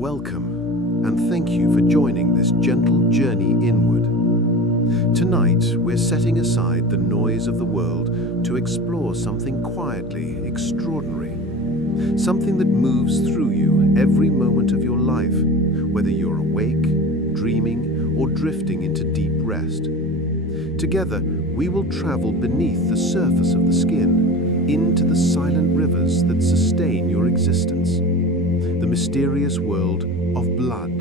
Welcome, and thank you for joining this gentle journey inward. Tonight, we're setting aside the noise of the world to explore something quietly extraordinary. Something that moves through you every moment of your life, whether you're awake, dreaming, or drifting into deep rest. Together, we will travel beneath the surface of the skin, into the silent rivers that sustain your existence. The mysterious world of blood.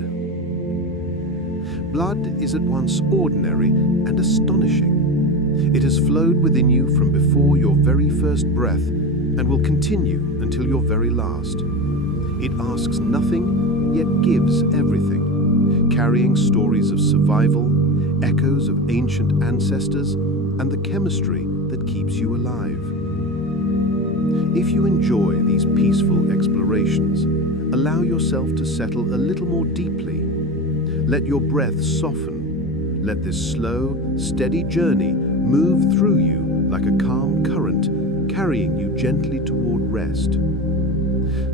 Blood is at once ordinary and astonishing. It has flowed within you from before your very first breath and will continue until your very last. It asks nothing, yet gives everything, carrying stories of survival, echoes of ancient ancestors, and the chemistry that keeps you alive. If you enjoy these peaceful explorations, allow yourself to settle a little more deeply. Let your breath soften. Let this slow, steady journey move through you like a calm current, carrying you gently toward rest.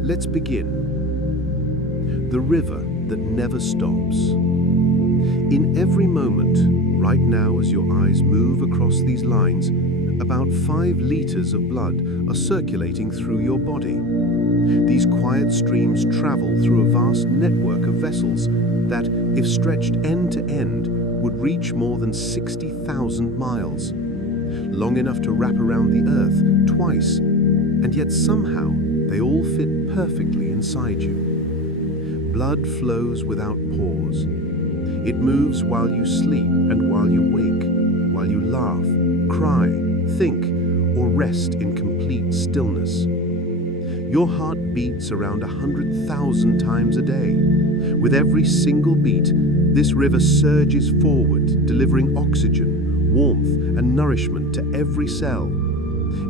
Let's begin. The river that never stops. In every moment, right now as your eyes move across these lines, about 5 liters of blood are circulating through your body. These quiet streams travel through a vast network of vessels that, if stretched end to end, would reach more than 60,000 miles, long enough to wrap around the Earth twice, and yet somehow they all fit perfectly inside you. Blood flows without pause. It moves while you sleep and while you wake, while you laugh, cry, think, or rest in complete stillness. Your heart beats around 100,000 times a day. With every single beat, this river surges forward, delivering oxygen, warmth, and nourishment to every cell.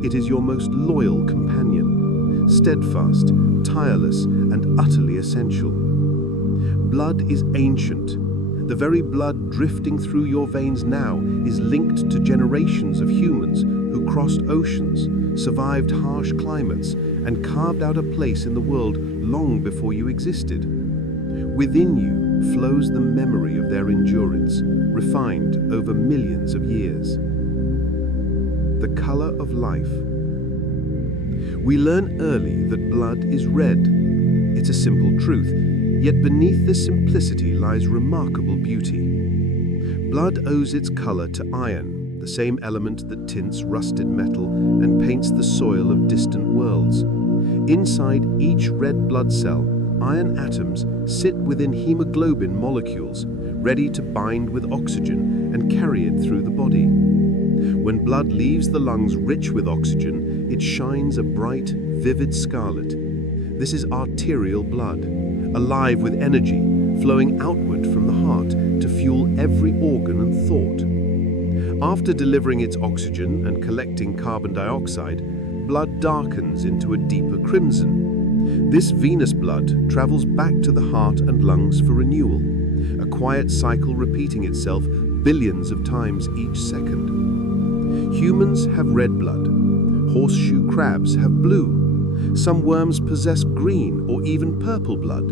It is your most loyal companion, steadfast, tireless, and utterly essential. Blood is ancient. The very blood drifting through your veins now is linked to generations of humans who crossed oceans, survived harsh climates, and carved out a place in the world long before you existed. Within you flows the memory of their endurance, refined over millions of years. The color of life. We learn early that blood is red. It's a simple truth, yet beneath this simplicity lies remarkable beauty. Blood owes its color to iron, the same element that tints rusted metal and paints the soil of distant worlds. Inside each red blood cell, iron atoms sit within hemoglobin molecules, ready to bind with oxygen and carry it through the body. When blood leaves the lungs rich with oxygen, it shines a bright, vivid scarlet. This is arterial blood, alive with energy, flowing outward from the heart to fuel every organ and thought. After delivering its oxygen and collecting carbon dioxide, blood darkens into a deeper crimson. This venous blood travels back to the heart and lungs for renewal, a quiet cycle repeating itself billions of times each second. Humans have red blood. Horseshoe crabs have blue. Some worms possess green or even purple blood.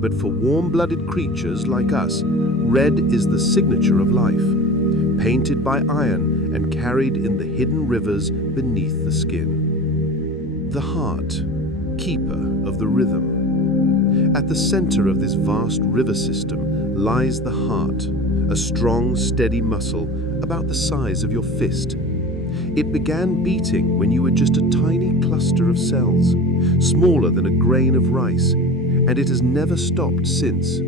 But for warm-blooded creatures like us, red is the signature of life, painted by iron and carried in the hidden rivers beneath the skin. The heart, keeper of the rhythm. At the center of this vast river system lies the heart, a strong, steady muscle about the size of your fist. It began beating when you were just a tiny cluster of cells, smaller than a grain of rice, and it has never stopped since.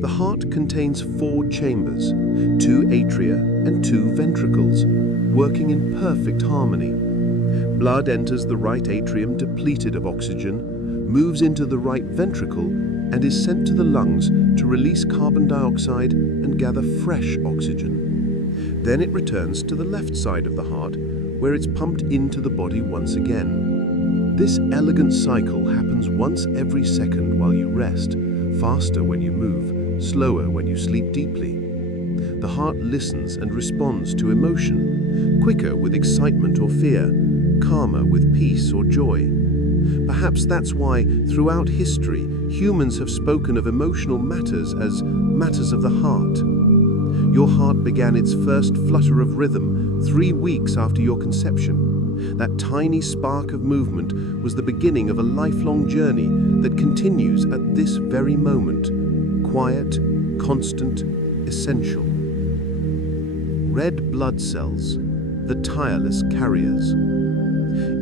The heart contains 4 chambers, 2 atria and 2 ventricles, working in perfect harmony. Blood enters the right atrium depleted of oxygen, moves into the right ventricle, and is sent to the lungs to release carbon dioxide and gather fresh oxygen. Then it returns to the left side of the heart, where it's pumped into the body once again. This elegant cycle happens once every second while you rest, faster when you move, slower when you sleep deeply. The heart listens and responds to emotion, quicker with excitement or fear, calmer with peace or joy. Perhaps that's why, throughout history, humans have spoken of emotional matters as matters of the heart. Your heart began its first flutter of rhythm 3 weeks after your conception. That tiny spark of movement was the beginning of a lifelong journey that continues at this very moment. Quiet, constant, essential. Red blood cells, the tireless carriers.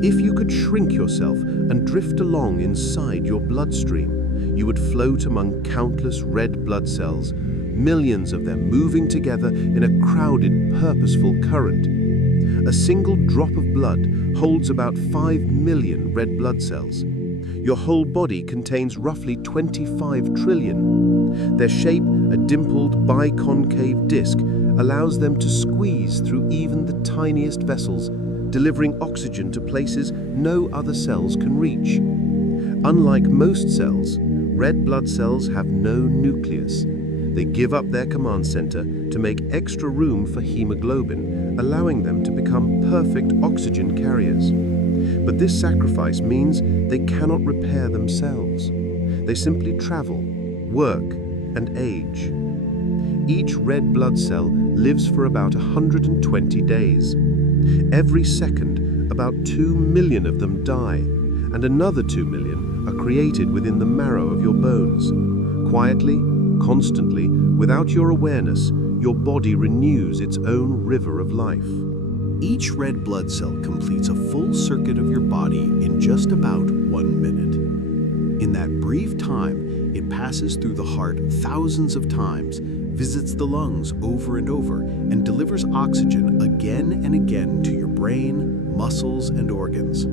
If you could shrink yourself and drift along inside your bloodstream, you would float among countless red blood cells, millions of them moving together in a crowded, purposeful current. A single drop of blood holds about 5 million red blood cells. Your whole body contains roughly 25 trillion. Their shape, a dimpled biconcave disc, allows them to squeeze through even the tiniest vessels, delivering oxygen to places no other cells can reach. Unlike most cells, red blood cells have no nucleus. They give up their command center to make extra room for hemoglobin, allowing them to become perfect oxygen carriers. But this sacrifice means they cannot repair themselves. They simply travel, work, and age. Each red blood cell lives for about 120 days. Every second, about 2 million of them die, and another 2 million are created within the marrow of your bones. Quietly, constantly, without your awareness, your body renews its own river of life. Each red blood cell completes a full circuit of your body in just about 1 minute. In that brief time, it passes through the heart thousands of times, visits the lungs over and over, and delivers oxygen again and again to your brain, muscles, and organs.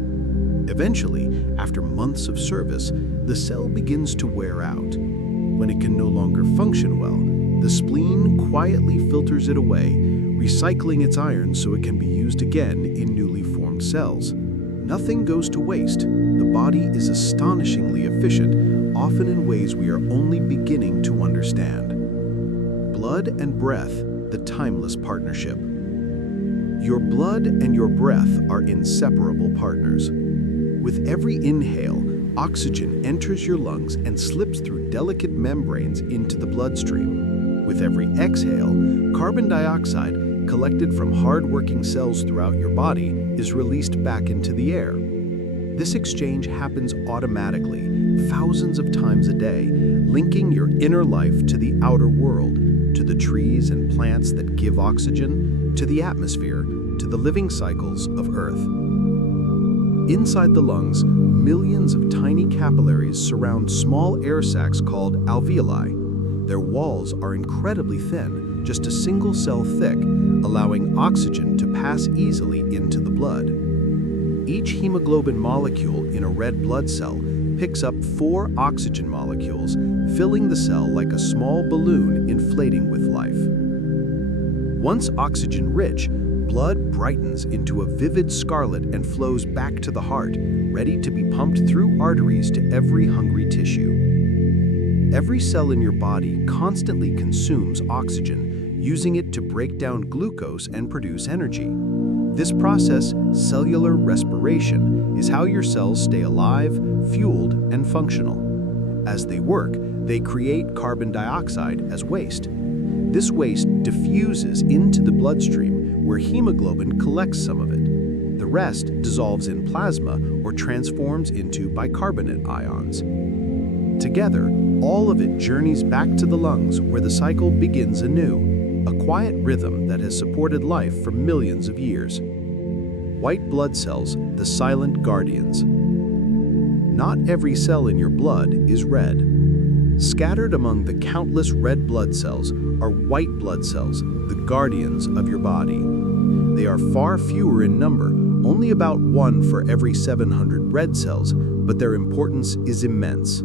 Eventually, after months of service, the cell begins to wear out. When it can no longer function well, the spleen quietly filters it away, recycling its iron so it can be used again in newly formed cells. Nothing goes to waste. The body is astonishingly efficient, often in ways we are only beginning to understand. Blood and breath, the timeless partnership. Your blood and your breath are inseparable partners. With every inhale, oxygen enters your lungs and slips through delicate membranes into the bloodstream. With every exhale, carbon dioxide, collected from hard-working cells throughout your body, is released back into the air. This exchange happens automatically, thousands of times a day, linking your inner life to the outer world, to the trees and plants that give oxygen, to the atmosphere, to the living cycles of Earth. Inside the lungs, millions of tiny capillaries surround small air sacs called alveoli. Their walls are incredibly thin, just a single cell thick, allowing oxygen to pass easily into the blood. Each hemoglobin molecule in a red blood cell picks up 4 oxygen molecules, filling the cell like a small balloon inflating with life. Once oxygen-rich, blood brightens into a vivid scarlet and flows back to the heart, ready to be pumped through arteries to every hungry tissue. Every cell in your body constantly consumes oxygen, using it to break down glucose and produce energy. This process, cellular respiration, is how your cells stay alive, fueled, and functional. As they work, they create carbon dioxide as waste. This waste diffuses into the bloodstream, where hemoglobin collects some of it. The rest dissolves in plasma or transforms into bicarbonate ions. Together, all of it journeys back to the lungs, where the cycle begins anew, a quiet rhythm that has supported life for millions of years. White blood cells, the silent guardians. Not every cell in your blood is red. Scattered among the countless red blood cells are white blood cells, the guardians of your body. They are far fewer in number, only about 1 for every 700 red cells, but their importance is immense.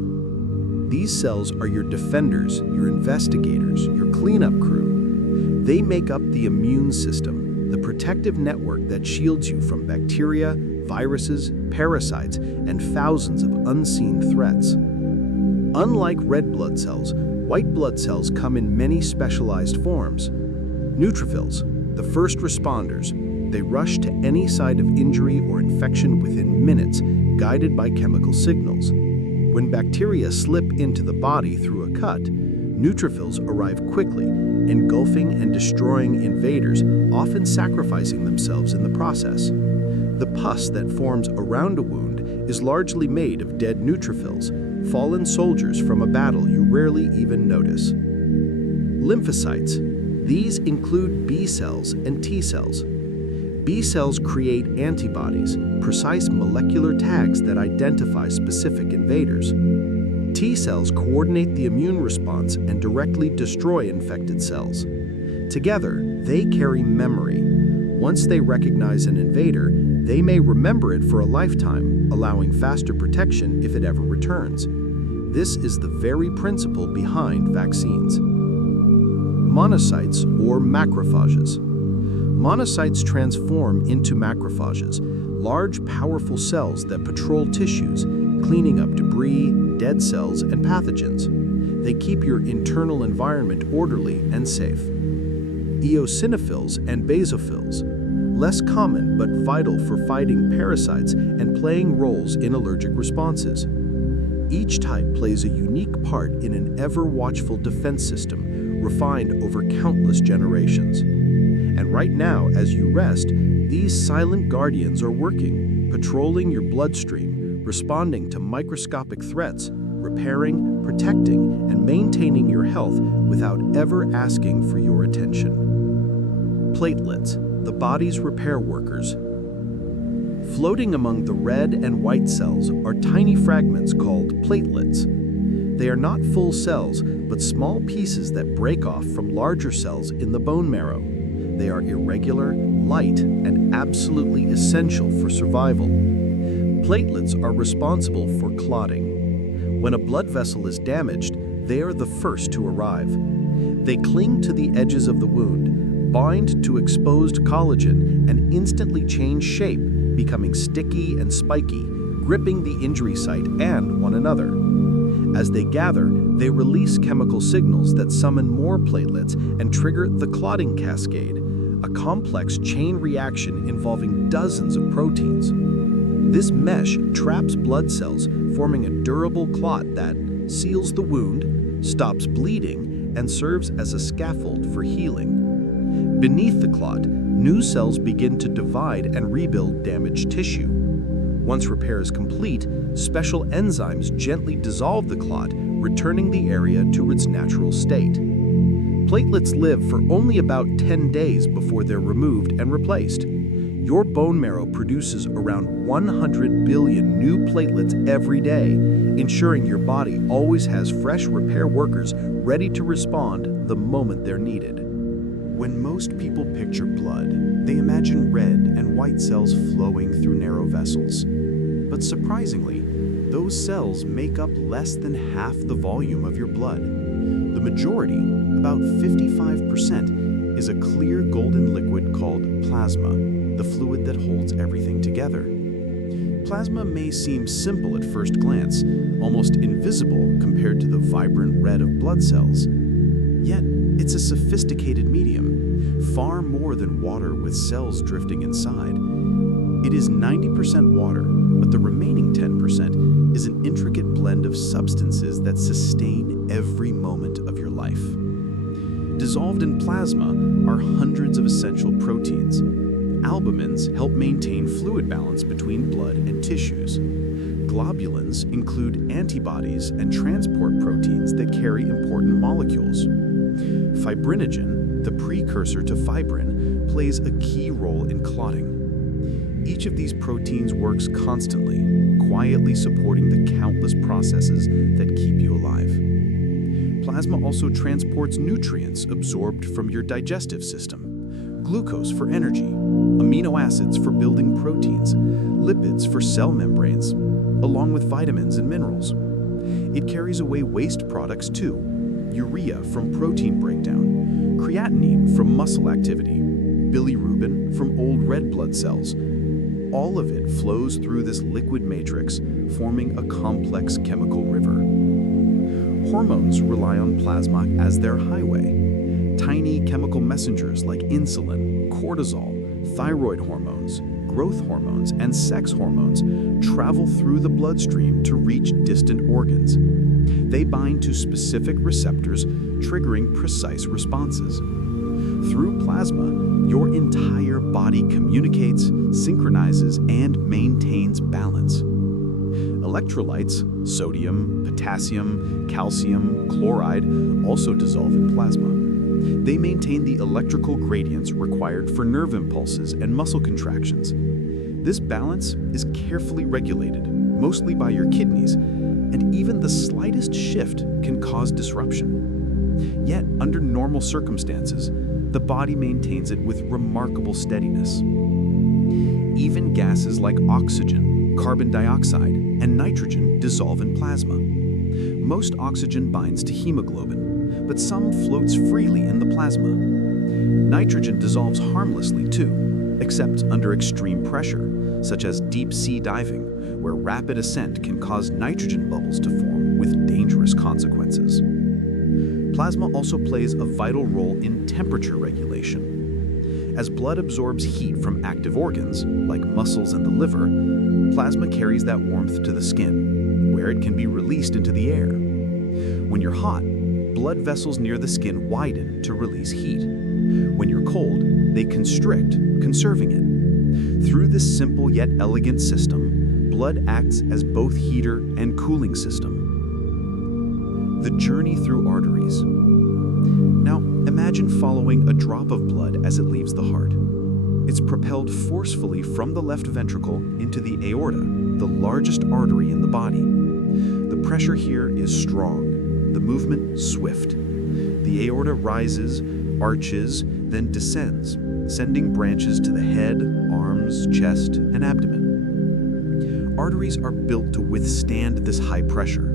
These cells are your defenders, your investigators, your cleanup crew. They make up the immune system, the protective network that shields you from bacteria, viruses, parasites, and thousands of unseen threats. Unlike red blood cells, white blood cells come in many specialized forms. Neutrophils, the first responders, they rush to any site of injury or infection within minutes, guided by chemical signals. When bacteria slip into the body through a cut, neutrophils arrive quickly, engulfing and destroying invaders, often sacrificing themselves in the process. The pus that forms around a wound is largely made of dead neutrophils, fallen soldiers from a battle you rarely even notice. Lymphocytes. These include B cells and T cells. B cells create antibodies, precise molecular tags that identify specific invaders. T cells coordinate the immune response and directly destroy infected cells. Together, they carry memory. Once they recognize an invader, they may remember it for a lifetime, allowing faster protection if it ever returns. This is the very principle behind vaccines. Monocytes or macrophages. Monocytes transform into macrophages, large, powerful cells that patrol tissues, cleaning up debris, dead cells, and pathogens. They keep your internal environment orderly and safe. Eosinophils and basophils, less common but vital for fighting parasites and playing roles in allergic responses. Each type plays a unique part in an ever-watchful defense system, refined over countless generations. And right now, as you rest, these silent guardians are working, patrolling your bloodstream, responding to microscopic threats, repairing, protecting, and maintaining your health without ever asking for your attention. Platelets, the body's repair workers. Floating among the red and white cells are tiny fragments called platelets. They are not full cells, but small pieces that break off from larger cells in the bone marrow. They are irregular, light, and absolutely essential for survival. Platelets are responsible for clotting. When a blood vessel is damaged, they are the first to arrive. They cling to the edges of the wound, bind to exposed collagen, and instantly change shape, becoming sticky and spiky, gripping the injury site and one another. As they gather, they release chemical signals that summon more platelets and trigger the clotting cascade, a complex chain reaction involving dozens of proteins. This mesh traps blood cells, forming a durable clot that seals the wound, stops bleeding, and serves as a scaffold for healing. Beneath the clot, new cells begin to divide and rebuild damaged tissue. Once repair is complete, special enzymes gently dissolve the clot, returning the area to its natural state. Platelets live for only about 10 days before they're removed and replaced. Your bone marrow produces around 100 billion new platelets every day, ensuring your body always has fresh repair workers ready to respond the moment they're needed. When most people picture blood, they imagine red and white cells flowing through narrow vessels. But surprisingly, those cells make up less than half the volume of your blood. The majority, about 55%, is a clear golden liquid called plasma, the fluid that holds everything together. Plasma may seem simple at first glance, almost invisible compared to the vibrant red of blood cells. Yet, it's a sophisticated medium, far more than water with cells drifting inside. It is 90% water, but the remaining 10% is an intricate blend of substances that sustain every moment of your life. Dissolved in plasma are hundreds of essential proteins. Albumins help maintain fluid balance between blood and tissues. Globulins include antibodies and transport proteins that carry important molecules. Fibrinogen, the precursor to fibrin, plays a key role in clotting. Each of these proteins works constantly, quietly supporting the countless processes that keep you alive. Plasma also transports nutrients absorbed from your digestive system, glucose for energy, amino acids for building proteins, lipids for cell membranes, along with vitamins and minerals. It carries away waste products too, urea from protein breakdown, creatinine from muscle activity, bilirubin from old red blood cells. All of it flows through this liquid matrix, forming a complex chemical river. Hormones rely on plasma as their highway. Tiny chemical messengers like insulin, cortisol, thyroid hormones, growth hormones and sex hormones travel through the bloodstream to reach distant organs. They bind to specific receptors, triggering precise responses. Through plasma, your entire body communicates, synchronizes, and maintains balance. Electrolytes, sodium, potassium, calcium, chloride, also dissolve in plasma. They maintain the electrical gradients required for nerve impulses and muscle contractions. This balance is carefully regulated, mostly by your kidneys, and even the slightest shift can cause disruption. Yet, under normal circumstances, the body maintains it with remarkable steadiness. Even gases like oxygen, carbon dioxide, and nitrogen dissolve in plasma. Most oxygen binds to hemoglobin, but some floats freely in the plasma. Nitrogen dissolves harmlessly too, except under extreme pressure, such as deep sea diving, where rapid ascent can cause nitrogen bubbles to form with dangerous consequences. Plasma also plays a vital role in temperature regulation. As blood absorbs heat from active organs, like muscles and the liver, plasma carries that warmth to the skin, where it can be released into the air. When you're hot, blood vessels near the skin widen to release heat. When you're cold, they constrict, conserving it. Through this simple yet elegant system, blood acts as both heater and cooling system. The journey through arteries. Now, imagine following a drop of blood as it leaves the heart. It's propelled forcefully from the left ventricle into the aorta, the largest artery in the body. The pressure here is strong, the movement swift. The aorta rises, arches, then descends, sending branches to the head, arms, chest, and abdomen. Arteries are built to withstand this high pressure.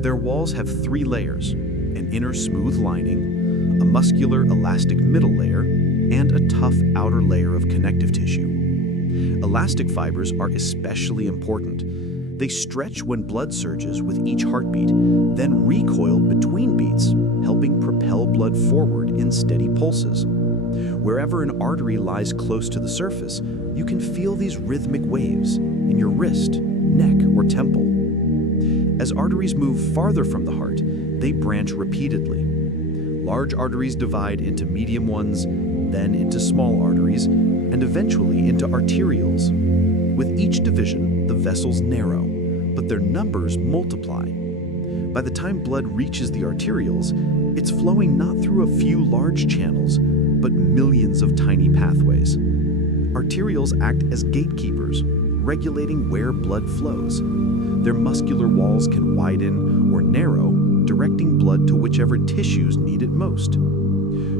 Their walls have 3 layers: an inner smooth lining, a muscular elastic middle layer, and a tough outer layer of connective tissue. Elastic fibers are especially important. They stretch when blood surges with each heartbeat, then recoil between beats, helping propel blood forward in steady pulses. Wherever an artery lies close to the surface, you can feel these rhythmic waves in your wrist, neck, or temple. As arteries move farther from the heart, they branch repeatedly. Large arteries divide into medium ones, then into small arteries, and eventually into arterioles. With each division, the vessels narrow, but their numbers multiply. By the time blood reaches the arterioles, it's flowing not through a few large channels, but millions of tiny pathways. Arterioles act as gatekeepers, regulating where blood flows. Their muscular walls can widen or narrow, directing blood to whichever tissues need it most.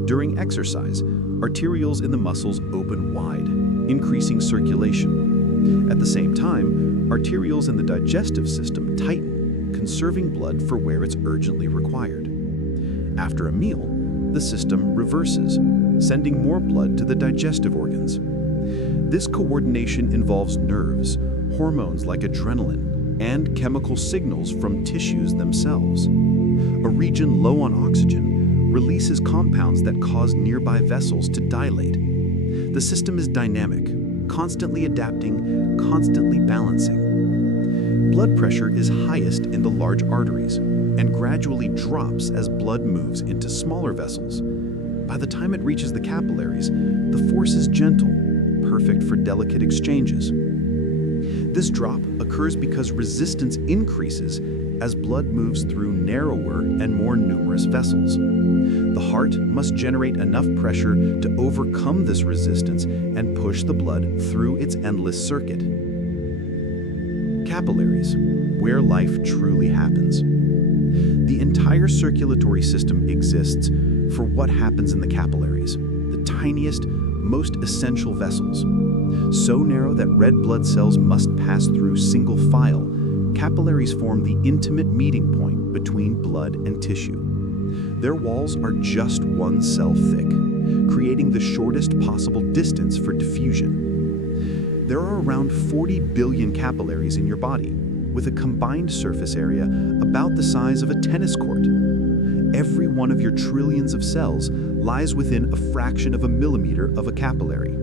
During exercise, arterioles in the muscles open wide, increasing circulation. At the same time, arterioles in the digestive system tighten, conserving blood for where it's urgently required. After a meal, the system reverses, sending more blood to the digestive organs. This coordination involves nerves, hormones like adrenaline, and chemical signals from tissues themselves. A region low on oxygen releases compounds that cause nearby vessels to dilate. The system is dynamic, constantly adapting, constantly balancing. Blood pressure is highest in the large arteries and gradually drops as blood moves into smaller vessels. By the time it reaches the capillaries, the force is gentle, perfect for delicate exchanges. This drop occurs because resistance increases as blood moves through narrower and more numerous vessels. The heart must generate enough pressure to overcome this resistance and push the blood through its endless circuit. Capillaries, where life truly happens. The entire circulatory system exists for what happens in the capillaries, the tiniest, most essential vessels. So narrow that red blood cells must pass through single file, capillaries form the intimate meeting point between blood and tissue. Their walls are just 1 cell thick, creating the shortest possible distance for diffusion. There are around 40 billion capillaries in your body, with a combined surface area about the size of a tennis court. Every one of your trillions of cells lies within a fraction of a millimeter of a capillary.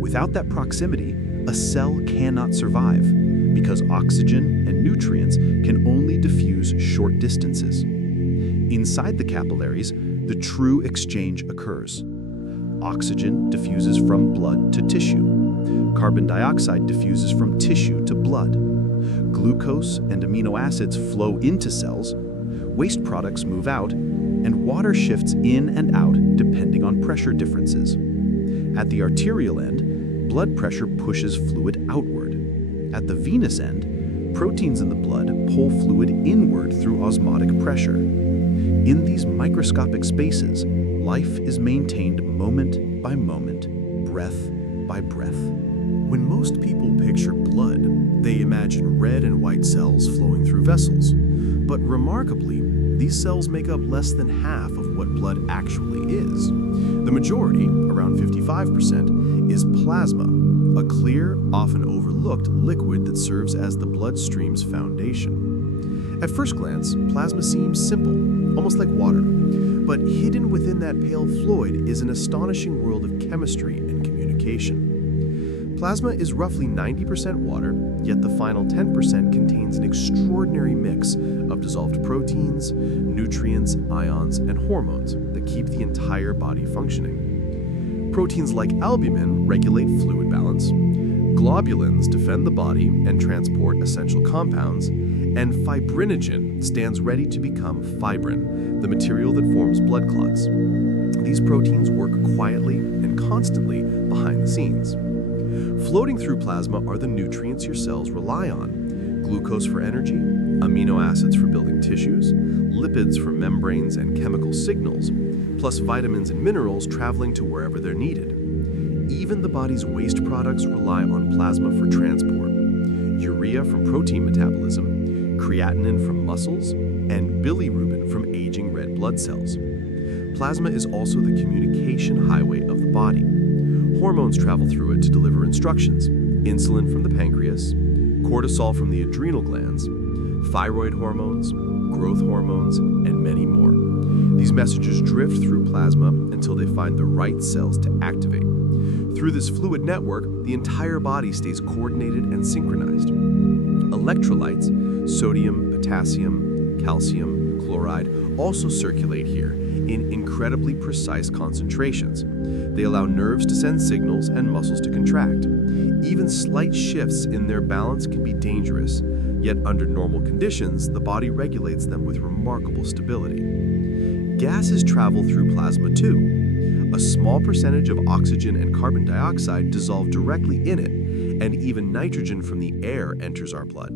Without that proximity, a cell cannot survive because oxygen and nutrients can only diffuse short distances. Inside the capillaries, the true exchange occurs. Oxygen diffuses from blood to tissue. Carbon dioxide diffuses from tissue to blood. Glucose and amino acids flow into cells, waste products move out, and water shifts in and out depending on pressure differences. At the arterial end, blood pressure pushes fluid outward. At the venous end, proteins in the blood pull fluid inward through osmotic pressure. In these microscopic spaces, life is maintained moment by moment, breath by breath. When most people picture blood, they imagine red and white cells flowing through vessels. But remarkably, these cells make up less than half of what blood actually is. The majority, around 55%, is plasma, a clear, often overlooked liquid that serves as the bloodstream's foundation. At first glance, plasma seems simple, almost like water. But hidden within that pale fluid is an astonishing world of chemistry and communication. Plasma is roughly 90% water, yet the final 10% contains an extraordinary mix of dissolved proteins, nutrients, ions, and hormones that keep the entire body functioning. Proteins like albumin regulate fluid balance, globulins defend the body and transport essential compounds, and fibrinogen stands ready to become fibrin, the material that forms blood clots. These proteins work quietly and constantly behind the scenes. Floating through plasma are the nutrients your cells rely on: glucose for energy, amino acids for building tissues, lipids for membranes and chemical signals, plus vitamins and minerals traveling to wherever they're needed. Even the body's waste products rely on plasma for transport: urea from protein metabolism, creatinine from muscles, and bilirubin from aging red blood cells. Plasma is also the communication highway of the body. Hormones travel through it to deliver instructions: insulin from the pancreas, cortisol from the adrenal glands, thyroid hormones, growth hormones, and many more. These messages drift through plasma until they find the right cells to activate. Through this fluid network, the entire body stays coordinated and synchronized. Electrolytes, sodium, potassium, calcium, chloride, also circulate here in incredibly precise concentrations. They allow nerves to send signals and muscles to contract. Even slight shifts in their balance can be dangerous, yet under normal conditions, the body regulates them with remarkable stability. Gases travel through plasma too. A small percentage of oxygen and carbon dioxide dissolve directly in it, and even nitrogen from the air enters our blood.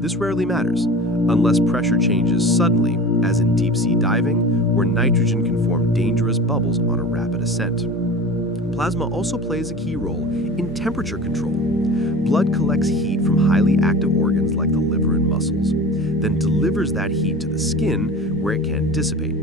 This rarely matters, unless pressure changes suddenly, as in deep-sea diving, where nitrogen can form dangerous bubbles on a rapid ascent. Plasma also plays a key role in temperature control. Blood collects heat from highly active organs like the liver and muscles, then delivers that heat to the skin where it can't dissipate.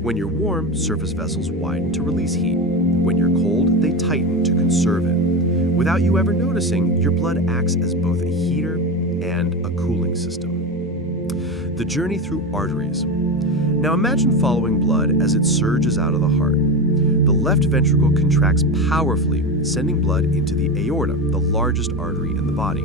When you're warm, surface vessels widen to release heat. When you're cold, they tighten to conserve it. Without you ever noticing, your blood acts as both a heater and a cooling system. The journey through arteries. Now imagine following blood as it surges out of the heart. The left ventricle contracts powerfully, sending blood into the aorta, the largest artery in the body.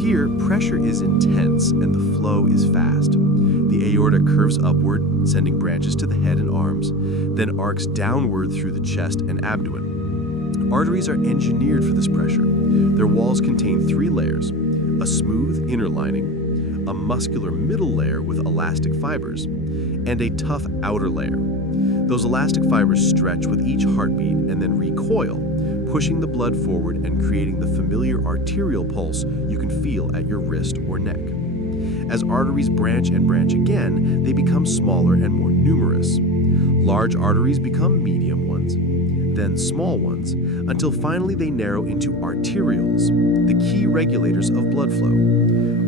Here, pressure is intense and the flow is fast. The aorta curves upward, sending branches to the head and arms, then arcs downward through the chest and abdomen. Arteries are engineered for this pressure. Their walls contain 3 layers: a smooth inner lining, a muscular middle layer with elastic fibers, and a tough outer layer. Those elastic fibers stretch with each heartbeat and then recoil, pushing the blood forward and creating the familiar arterial pulse you can feel at your wrist or neck. As arteries branch and branch again, they become smaller and more numerous. Large arteries become medium ones, then small ones, until finally they narrow into arterioles, the key regulators of blood flow.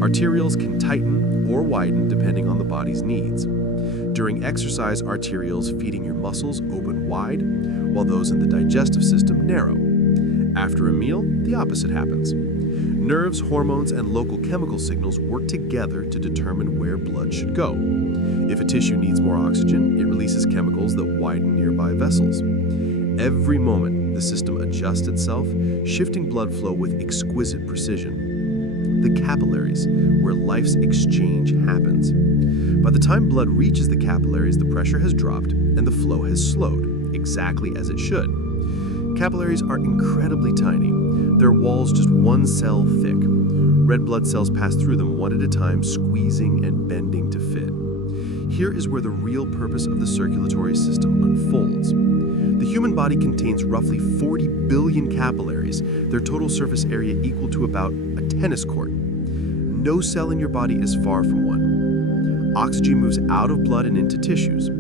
Arterioles can tighten or widen depending on the body's needs. During exercise, arterioles feeding your muscles open wide, while those in the digestive system narrow. After a meal, the opposite happens. Nerves, hormones, and local chemical signals work together to determine where blood should go. If a tissue needs more oxygen, it releases chemicals that widen nearby vessels. Every moment, The system adjusts itself, shifting blood flow with exquisite precision. The capillaries, where life's exchange happens. By the time blood reaches the capillaries, the pressure has dropped and the flow has slowed, exactly as it should. Capillaries are incredibly tiny. Their walls just one cell thick. Red blood cells pass through them one at a time, squeezing and bending to fit. Here is where the real purpose of the circulatory system unfolds. The human body contains roughly 40 billion capillaries, their total surface area equal to about a tennis court. No cell in your body is far from one. Oxygen moves out of blood and into tissues.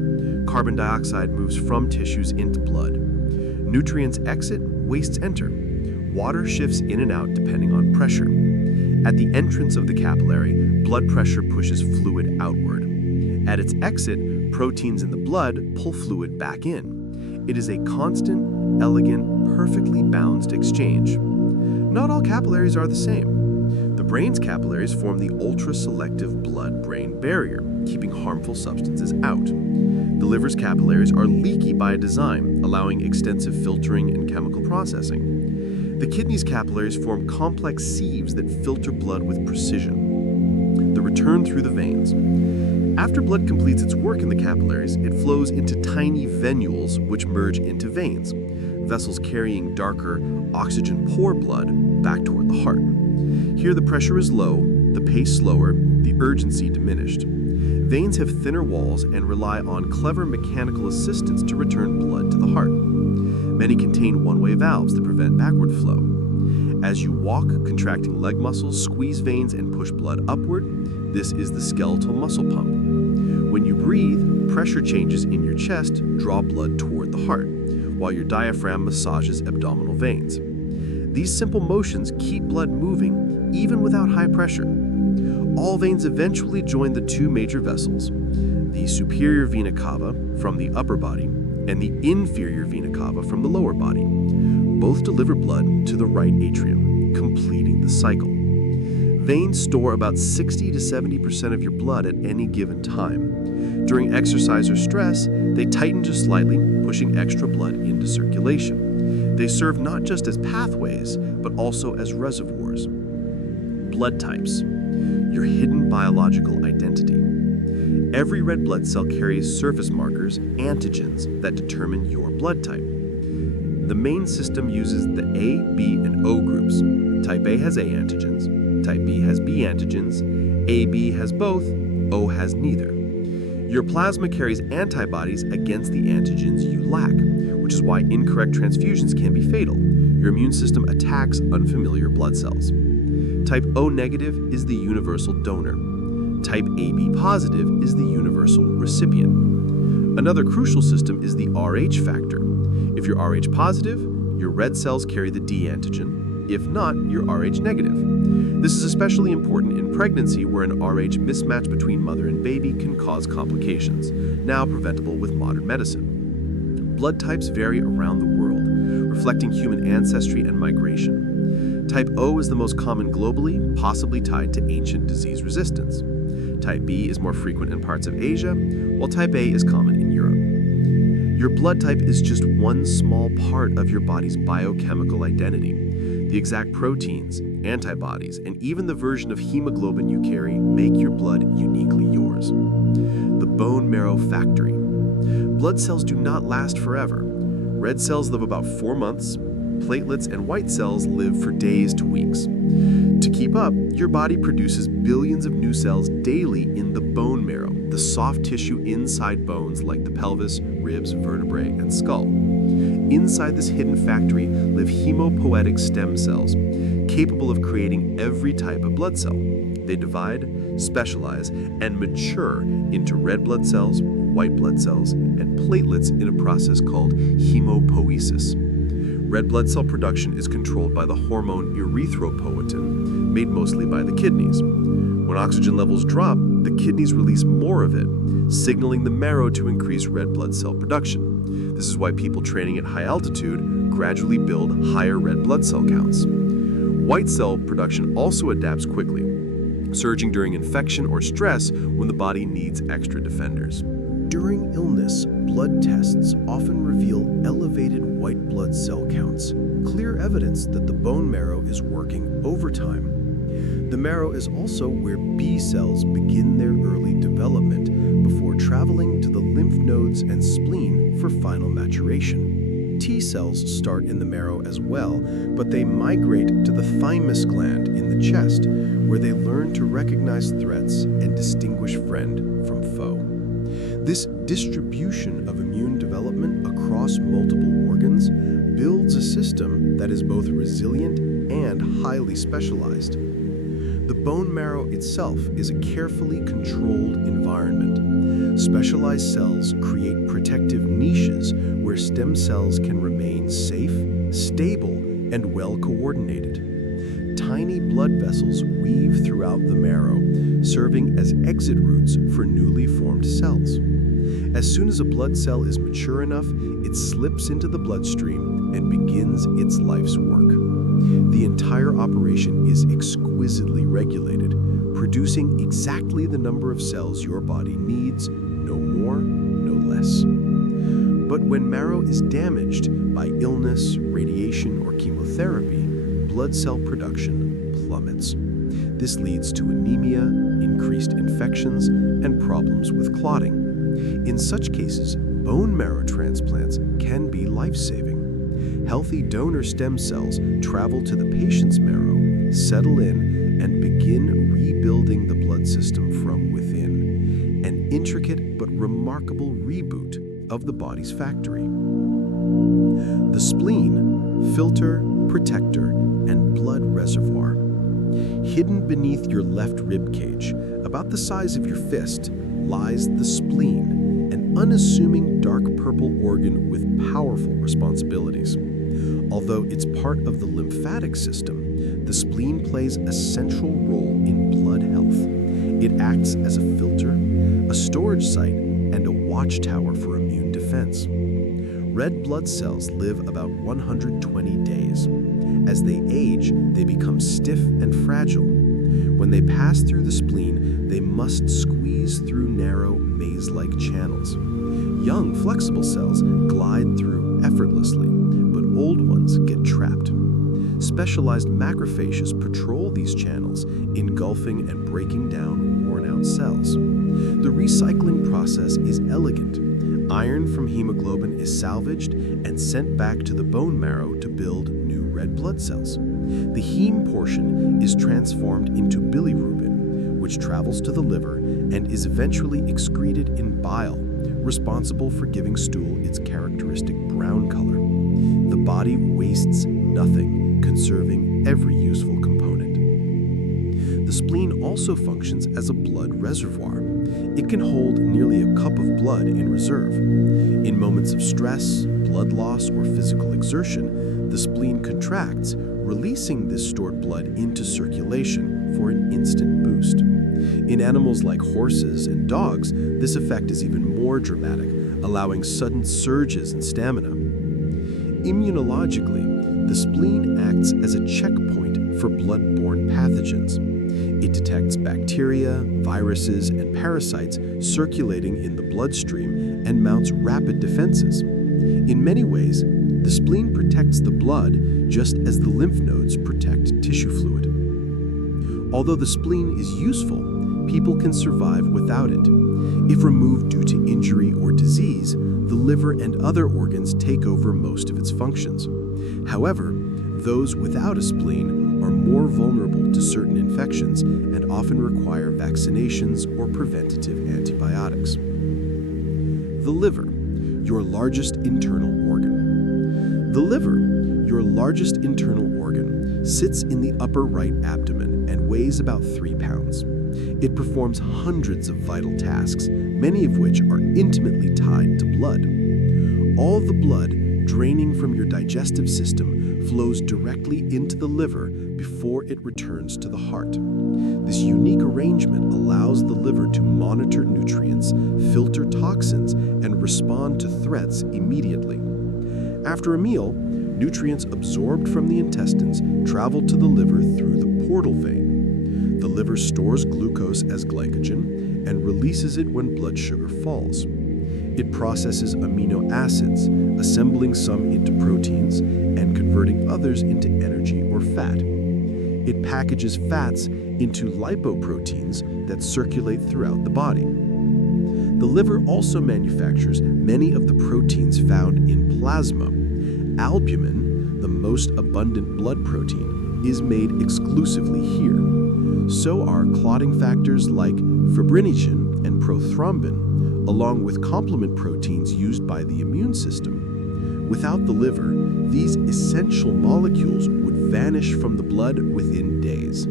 Carbon dioxide moves from tissues into blood. Nutrients exit, wastes enter. Water shifts in and out depending on pressure. At the entrance of the capillary, blood pressure pushes fluid outward. At its exit, proteins in the blood pull fluid back in. It is a constant, elegant, perfectly balanced exchange. Not all capillaries are the same. The brain's capillaries form the ultra-selective blood-brain barrier, keeping harmful substances out. The liver's capillaries are leaky by design, allowing extensive filtering and chemical processing. The kidney's capillaries form complex sieves that filter blood with precision. The return through the veins. After blood completes its work in the capillaries, it flows into tiny venules which merge into veins, vessels carrying darker, oxygen-poor blood back toward the heart. Here the pressure is low, the pace slower, the urgency diminished. Veins have thinner walls and rely on clever mechanical assistance to return blood to the heart. Many contain one-way valves that prevent backward flow. As you walk, contracting leg muscles squeeze veins and push blood upward. This is the skeletal muscle pump. When you breathe, pressure changes in your chest draw blood toward the heart, while your diaphragm massages abdominal veins. These simple motions keep blood moving even without high pressure. All veins eventually join the two major vessels, the superior vena cava from the upper body and the inferior vena cava from the lower body. Both deliver blood to the right atrium, completing the cycle. Veins store about 60 to 70% of your blood at any given time. During exercise or stress, they tighten just slightly, pushing extra blood into circulation. They serve not just as pathways, but also as reservoirs. Blood types, your hidden biological identity. Every red blood cell carries surface markers, antigens, that determine your blood type. The main system uses the A, B, and O groups. Type A has A antigens, Type B has B antigens, AB has both, O has neither. Your plasma carries antibodies against the antigens you lack, which is why incorrect transfusions can be fatal. Your immune system attacks unfamiliar blood cells. Type O negative is the universal donor. Type AB positive is the universal recipient. Another crucial system is the Rh factor. If you're Rh positive, your red cells carry the D antigen. If not, you're Rh negative. This is especially important in pregnancy, where an Rh mismatch between mother and baby can cause complications, now preventable with modern medicine. Blood types vary around the world, reflecting human ancestry and migration. Type O is the most common globally, possibly tied to ancient disease resistance. Type B is more frequent in parts of Asia, while Type A is common in Europe. Your blood type is just one small part of your body's biochemical identity. The exact proteins, antibodies, and even the version of hemoglobin you carry make your blood uniquely yours. The bone marrow factory. Blood cells do not last forever. Red cells live about 4 months. Platelets and white cells live for days to weeks. To keep up, your body produces billions of new cells daily in the bone marrow, the soft tissue inside bones like the pelvis, ribs, vertebrae, and skull. Inside this hidden factory live hemopoietic stem cells, capable of creating every type of blood cell. They divide, specialize, and mature into red blood cells, white blood cells, and platelets in a process called hemopoiesis. Red blood cell production is controlled by the hormone erythropoietin, made mostly by the kidneys. When oxygen levels drop, the kidneys release more of it, signaling the marrow to increase red blood cell production. This is why people training at high altitude gradually build higher red blood cell counts. White cell production also adapts quickly, surging during infection or stress when the body needs extra defenders. During illness, illness, blood tests often reveal elevated white blood cell counts, clear evidence that the bone marrow is working overtime. The marrow is also where B cells begin their early development before traveling to the lymph nodes and spleen for final maturation. T cells start in the marrow as well, but they migrate to the thymus gland in the chest, where they learn to recognize threats and distinguish friend from foe. This distribution of immune development across multiple organs builds a system that is both resilient and highly specialized. The bone marrow itself is a carefully controlled environment. Specialized cells create protective niches where stem cells can remain safe, stable, and well coordinated. Tiny blood vessels weave throughout the marrow, serving as exit routes for newly formed cells. As soon as a blood cell is mature enough, it slips into the bloodstream and begins its life's work. The entire operation is exquisitely regulated, producing exactly the number of cells your body needs, no more, no less. But when marrow is damaged by illness, radiation, or chemotherapy, blood cell production plummets. This leads to anemia, increased infections, and problems with clotting. In such cases, bone marrow transplants can be life-saving. Healthy donor stem cells travel to the patient's marrow, settle in, and begin rebuilding the blood system from within. An intricate but remarkable reboot of the body's factory. The spleen, filter, protector, and blood reservoir. Hidden beneath your left rib cage, about the size of your fist, lies the spleen, an unassuming dark purple organ with powerful responsibilities. Although it's part of the lymphatic system, the spleen plays a central role in blood health. It acts as a filter, a storage site, and a watchtower for immune defense. Red blood cells live about 120 days. As they age, they become stiff and fragile. When they pass through the spleen, they must squeeze through narrow, maze-like channels. Young, flexible cells glide through effortlessly, but old ones get trapped. Specialized macrophages patrol these channels, engulfing and breaking down worn-out cells. The recycling process is elegant. Iron from hemoglobin is salvaged and sent back to the bone marrow to build new red blood cells. The heme portion is transformed into bilirubin, which travels to the liver and is eventually excreted in bile, responsible for giving stool its characteristic brown color. The body wastes nothing, conserving every useful component. The spleen also functions as a blood reservoir. It can hold nearly a cup of blood in reserve. In moments of stress, blood loss, or physical exertion, the spleen contracts, releasing this stored blood into circulation for an instant boost. In animals like horses and dogs, this effect is even more dramatic, allowing sudden surges in stamina. Immunologically, the spleen acts as a checkpoint for blood-borne pathogens. It detects bacteria, viruses, and parasites circulating in the bloodstream and mounts rapid defenses. In many ways, the spleen protects the blood just as the lymph nodes protect tissue fluid. Although the spleen is useful, people can survive without it. If removed due to injury or disease, the liver and other organs take over most of its functions. However, those without a spleen are more vulnerable to certain infections and often require vaccinations or preventative antibiotics. The liver, your largest internal organ. The liver, your largest internal organ, sits in the upper right abdomen and weighs about 3 pounds. It performs hundreds of vital tasks, many of which are intimately tied to blood. All the blood draining from your digestive system flows directly into the liver before it returns to the heart. This unique arrangement allows the liver to monitor nutrients, filter toxins, and respond to threats immediately. After a meal, nutrients absorbed from the intestines travel to the liver through the portal vein. The liver stores glucose as glycogen and releases it when blood sugar falls. It processes amino acids, assembling some into proteins and converting others into energy or fat. It packages fats into lipoproteins that circulate throughout the body. The liver also manufactures many of the proteins found in plasma. Albumin, the most abundant blood protein, is made exclusively here. So are clotting factors like fibrinogen and prothrombin, along with complement proteins used by the immune system. Without the liver, these essential molecules would vanish from the blood within days.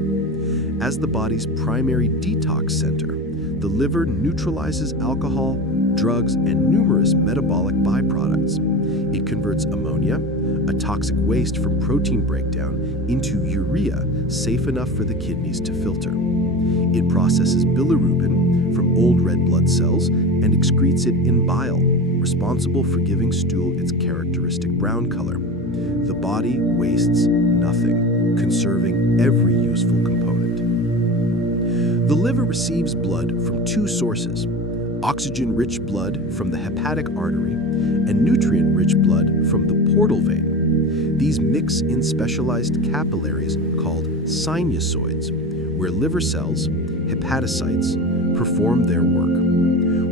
As the body's primary detox center, the liver neutralizes alcohol, drugs, and numerous metabolic byproducts. It converts ammonia, a toxic waste from protein breakdown, into urea, safe enough for the kidneys to filter. It processes bilirubin from old red blood cells and excretes it in bile, responsible for giving stool its characteristic brown color. The body wastes nothing, conserving every useful component. The liver receives blood from two sources: oxygen-rich blood from the hepatic artery and nutrient-rich blood from the portal vein. These mix in specialized capillaries called sinusoids, where liver cells, hepatocytes, perform their work.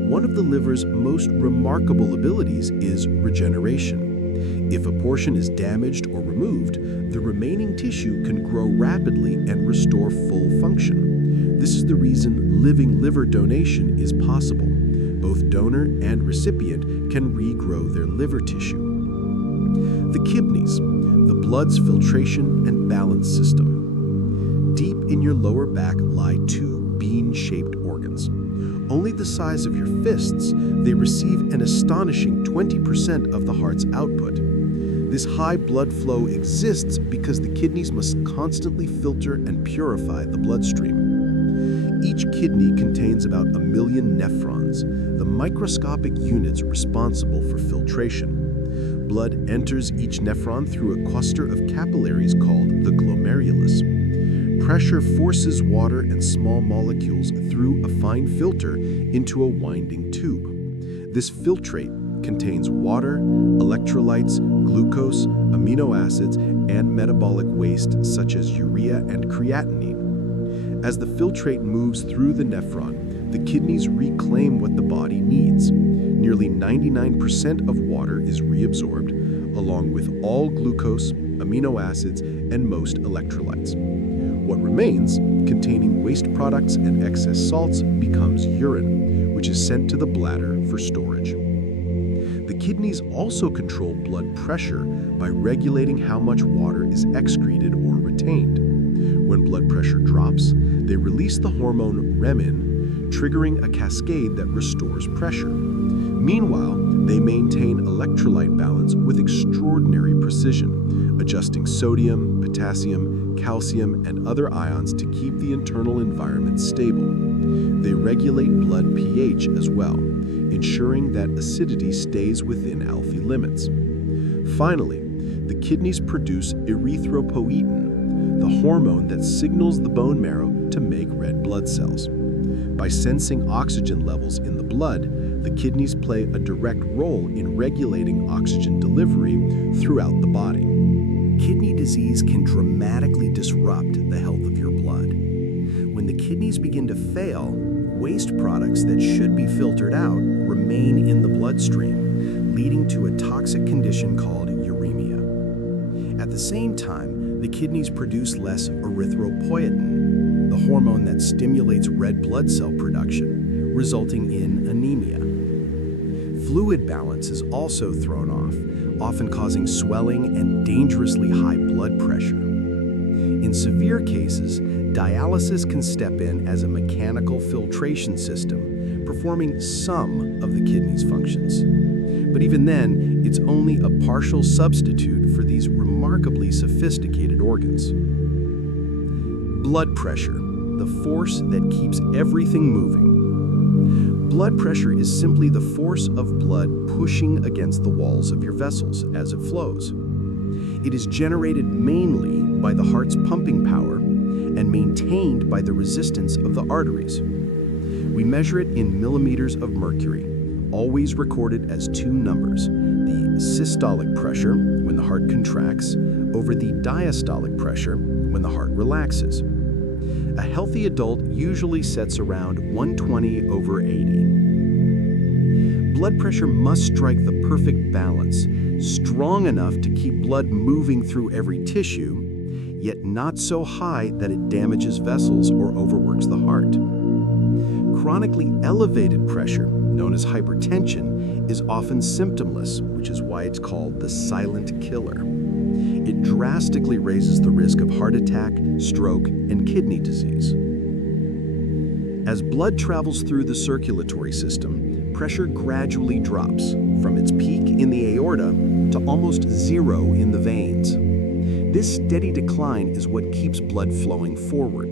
One of the liver's most remarkable abilities is regeneration. If a portion is damaged or removed, the remaining tissue can grow rapidly and restore full function. This is the reason living liver donation is possible. Both donor and recipient can regrow their liver tissue. The kidneys, the blood's filtration and balance system. Deep in your lower back lie two bean-shaped organs. Only the size of your fists, they receive an astonishing 20% of the heart's output. This high blood flow exists because the kidneys must constantly filter and purify the bloodstream. Each kidney contains about 1 million nephrons, the microscopic units responsible for filtration. Blood enters each nephron through a cluster of capillaries called the glomerulus. Pressure forces water and small molecules through a fine filter into a winding tube. This filtrate contains water, electrolytes, glucose, amino acids, and metabolic waste such as urea and creatinine. As the filtrate moves through the nephron, the kidneys reclaim what the body needs. Nearly 99% of water is reabsorbed, along with all glucose, amino acids, and most electrolytes. What remains, containing waste products and excess salts, becomes urine, which is sent to the bladder for storage. The kidneys also control blood pressure by regulating how much water is excreted or retained. When blood pressure drops, they release the hormone renin, triggering a cascade that restores pressure. Meanwhile, they maintain electrolyte balance with extraordinary precision, adjusting sodium, potassium, calcium, and other ions to keep the internal environment stable. They regulate blood pH as well, ensuring that acidity stays within healthy limits. Finally, the kidneys produce erythropoietin, the hormone that signals the bone marrow to make red blood cells. By sensing oxygen levels in the blood, the kidneys play a direct role in regulating oxygen delivery throughout the body. Kidney disease can dramatically disrupt the health of your blood. When the kidneys begin to fail, waste products that should be filtered out remain in the bloodstream, leading to a toxic condition called uremia. At the same time, the kidneys produce less erythropoietin, the hormone that stimulates red blood cell production, resulting in anemia. Fluid balance is also thrown off, often causing swelling and dangerously high blood pressure. In severe cases, dialysis can step in as a mechanical filtration system, performing some of the kidney's functions. But even then, it's only a partial substitute for these remarkably sophisticated organs. Blood pressure, the force that keeps everything moving. Blood pressure is simply the force of blood pushing against the walls of your vessels as it flows. It is generated mainly by the heart's pumping power and maintained by the resistance of the arteries. We measure it in millimeters of mercury, always recorded as two numbers, the systolic pressure, when the heart contracts, over the diastolic pressure, when the heart relaxes. A healthy adult usually sets around 120/80. Blood pressure must strike the perfect balance, strong enough to keep blood moving through every tissue, yet not so high that it damages vessels or overworks the heart. Chronically elevated pressure, known as hypertension, is often symptomless, which is why it's called the silent killer. It drastically raises the risk of heart attack, stroke, and kidney disease. As blood travels through the circulatory system, pressure gradually drops from its peak in the aorta to almost zero in the veins. This steady decline is what keeps blood flowing forward.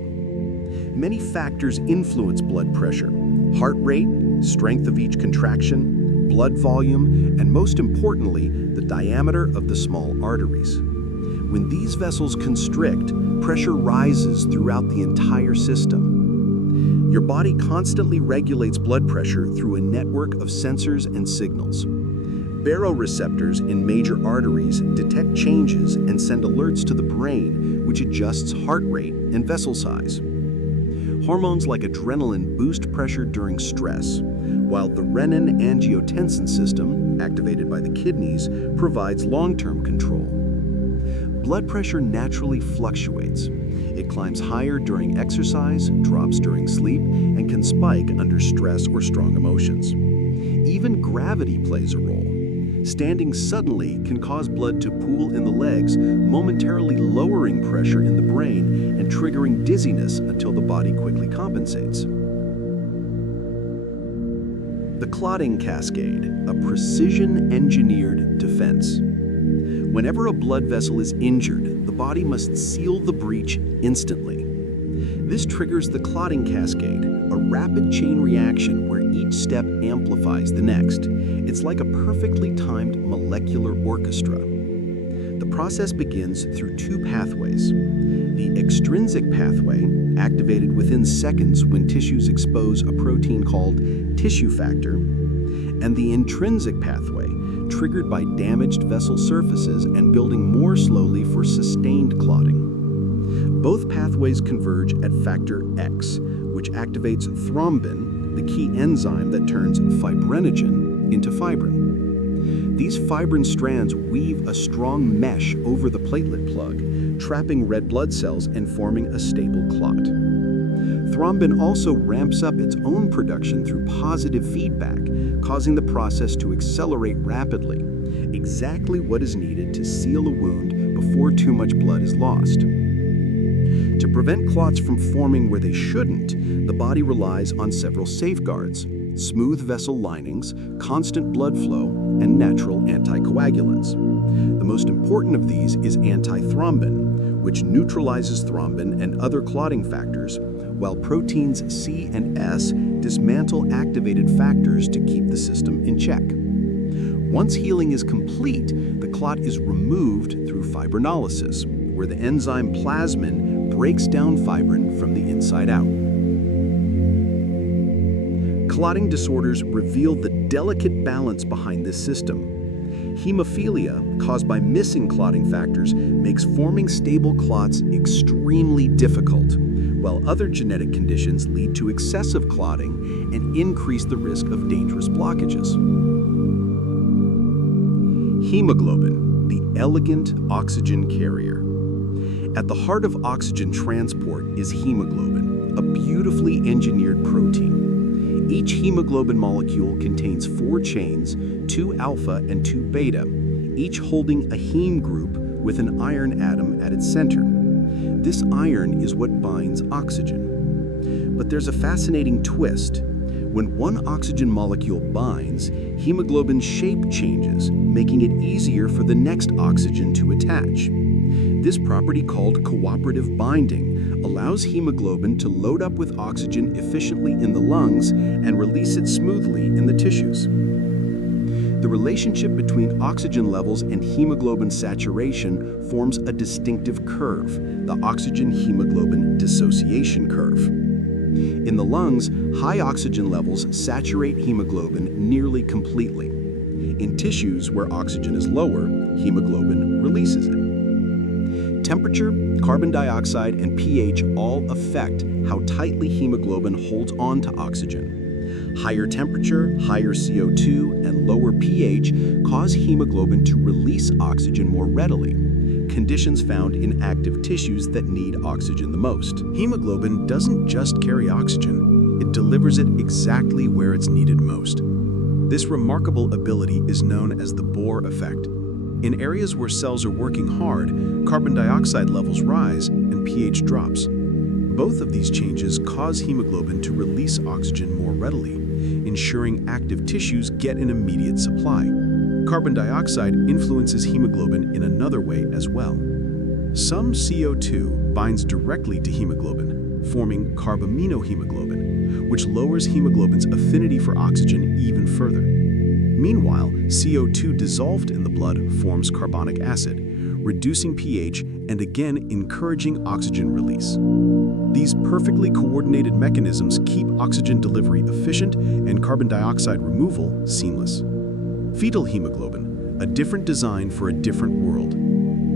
Many factors influence blood pressure: heart rate, strength of each contraction, blood volume, and most importantly, the diameter of the small arteries. When these vessels constrict, pressure rises throughout the entire system. Your body constantly regulates blood pressure through a network of sensors and signals. Baroreceptors in major arteries detect changes and send alerts to the brain, which adjusts heart rate and vessel size. Hormones like adrenaline boost pressure during stress, while the renin-angiotensin system, activated by the kidneys, provides long-term control. Blood pressure naturally fluctuates. It climbs higher during exercise, drops during sleep, and can spike under stress or strong emotions. Even gravity plays a role. Standing suddenly can cause blood to pool in the legs, momentarily lowering pressure in the brain and triggering dizziness until the body quickly compensates. The clotting cascade, a precision-engineered defense. Whenever a blood vessel is injured, the body must seal the breach instantly. This triggers the clotting cascade, a rapid chain reaction where each step amplifies the next. It's like a perfectly timed molecular orchestra. The process begins through two pathways. The extrinsic pathway, activated within seconds when tissues expose a protein called tissue factor, and the intrinsic pathway, triggered by damaged vessel surfaces and building more slowly for sustained clotting. Both pathways converge at factor X, which activates thrombin, the key enzyme that turns fibrinogen into fibrin. These fibrin strands weave a strong mesh over the platelet plug, trapping red blood cells and forming a stable clot. Thrombin also ramps up its own production through positive feedback, causing the process to accelerate rapidly, exactly what is needed to seal a wound before too much blood is lost. To prevent clots from forming where they shouldn't, the body relies on several safeguards: smooth vessel linings, constant blood flow, and natural anticoagulants. The most important of these is antithrombin, which neutralizes thrombin and other clotting factors, while proteins C and S dismantle activated factors to keep the system in check. Once healing is complete, the clot is removed through fibrinolysis, where the enzyme plasmin breaks down fibrin from the inside out. Clotting disorders reveal the delicate balance behind this system. Hemophilia, caused by missing clotting factors, makes forming stable clots extremely difficult, while other genetic conditions lead to excessive clotting and increase the risk of dangerous blockages. Hemoglobin, the elegant oxygen carrier. At the heart of oxygen transport is hemoglobin, a beautifully engineered protein. Each hemoglobin molecule contains 4 chains, 2 alpha and 2 beta, each holding a heme group with an iron atom at its center. This iron is what binds oxygen. But there's a fascinating twist. When one oxygen molecule binds, hemoglobin's shape changes, making it easier for the next oxygen to attach. This property, called cooperative binding, allows hemoglobin to load up with oxygen efficiently in the lungs and release it smoothly in the tissues. The relationship between oxygen levels and hemoglobin saturation forms a distinctive curve, the oxygen-hemoglobin dissociation curve. In the lungs, high oxygen levels saturate hemoglobin nearly completely. In tissues where oxygen is lower, hemoglobin releases it. Temperature, carbon dioxide, and pH all affect how tightly hemoglobin holds on to oxygen. Higher temperature, higher CO2, and lower pH cause hemoglobin to release oxygen more readily, conditions found in active tissues that need oxygen the most. Hemoglobin doesn't just carry oxygen, it delivers it exactly where it's needed most. This remarkable ability is known as the Bohr effect. In areas where cells are working hard, carbon dioxide levels rise and pH drops. Both of these changes cause hemoglobin to release oxygen more readily, ensuring active tissues get an immediate supply. Carbon dioxide influences hemoglobin in another way as well. Some CO2 binds directly to hemoglobin, forming carbaminohemoglobin, which lowers hemoglobin's affinity for oxygen even further. Meanwhile, CO2 dissolved in the blood forms carbonic acid, reducing pH and again encouraging oxygen release. These perfectly coordinated mechanisms keep oxygen delivery efficient and carbon dioxide removal seamless. Fetal hemoglobin, a different design for a different world.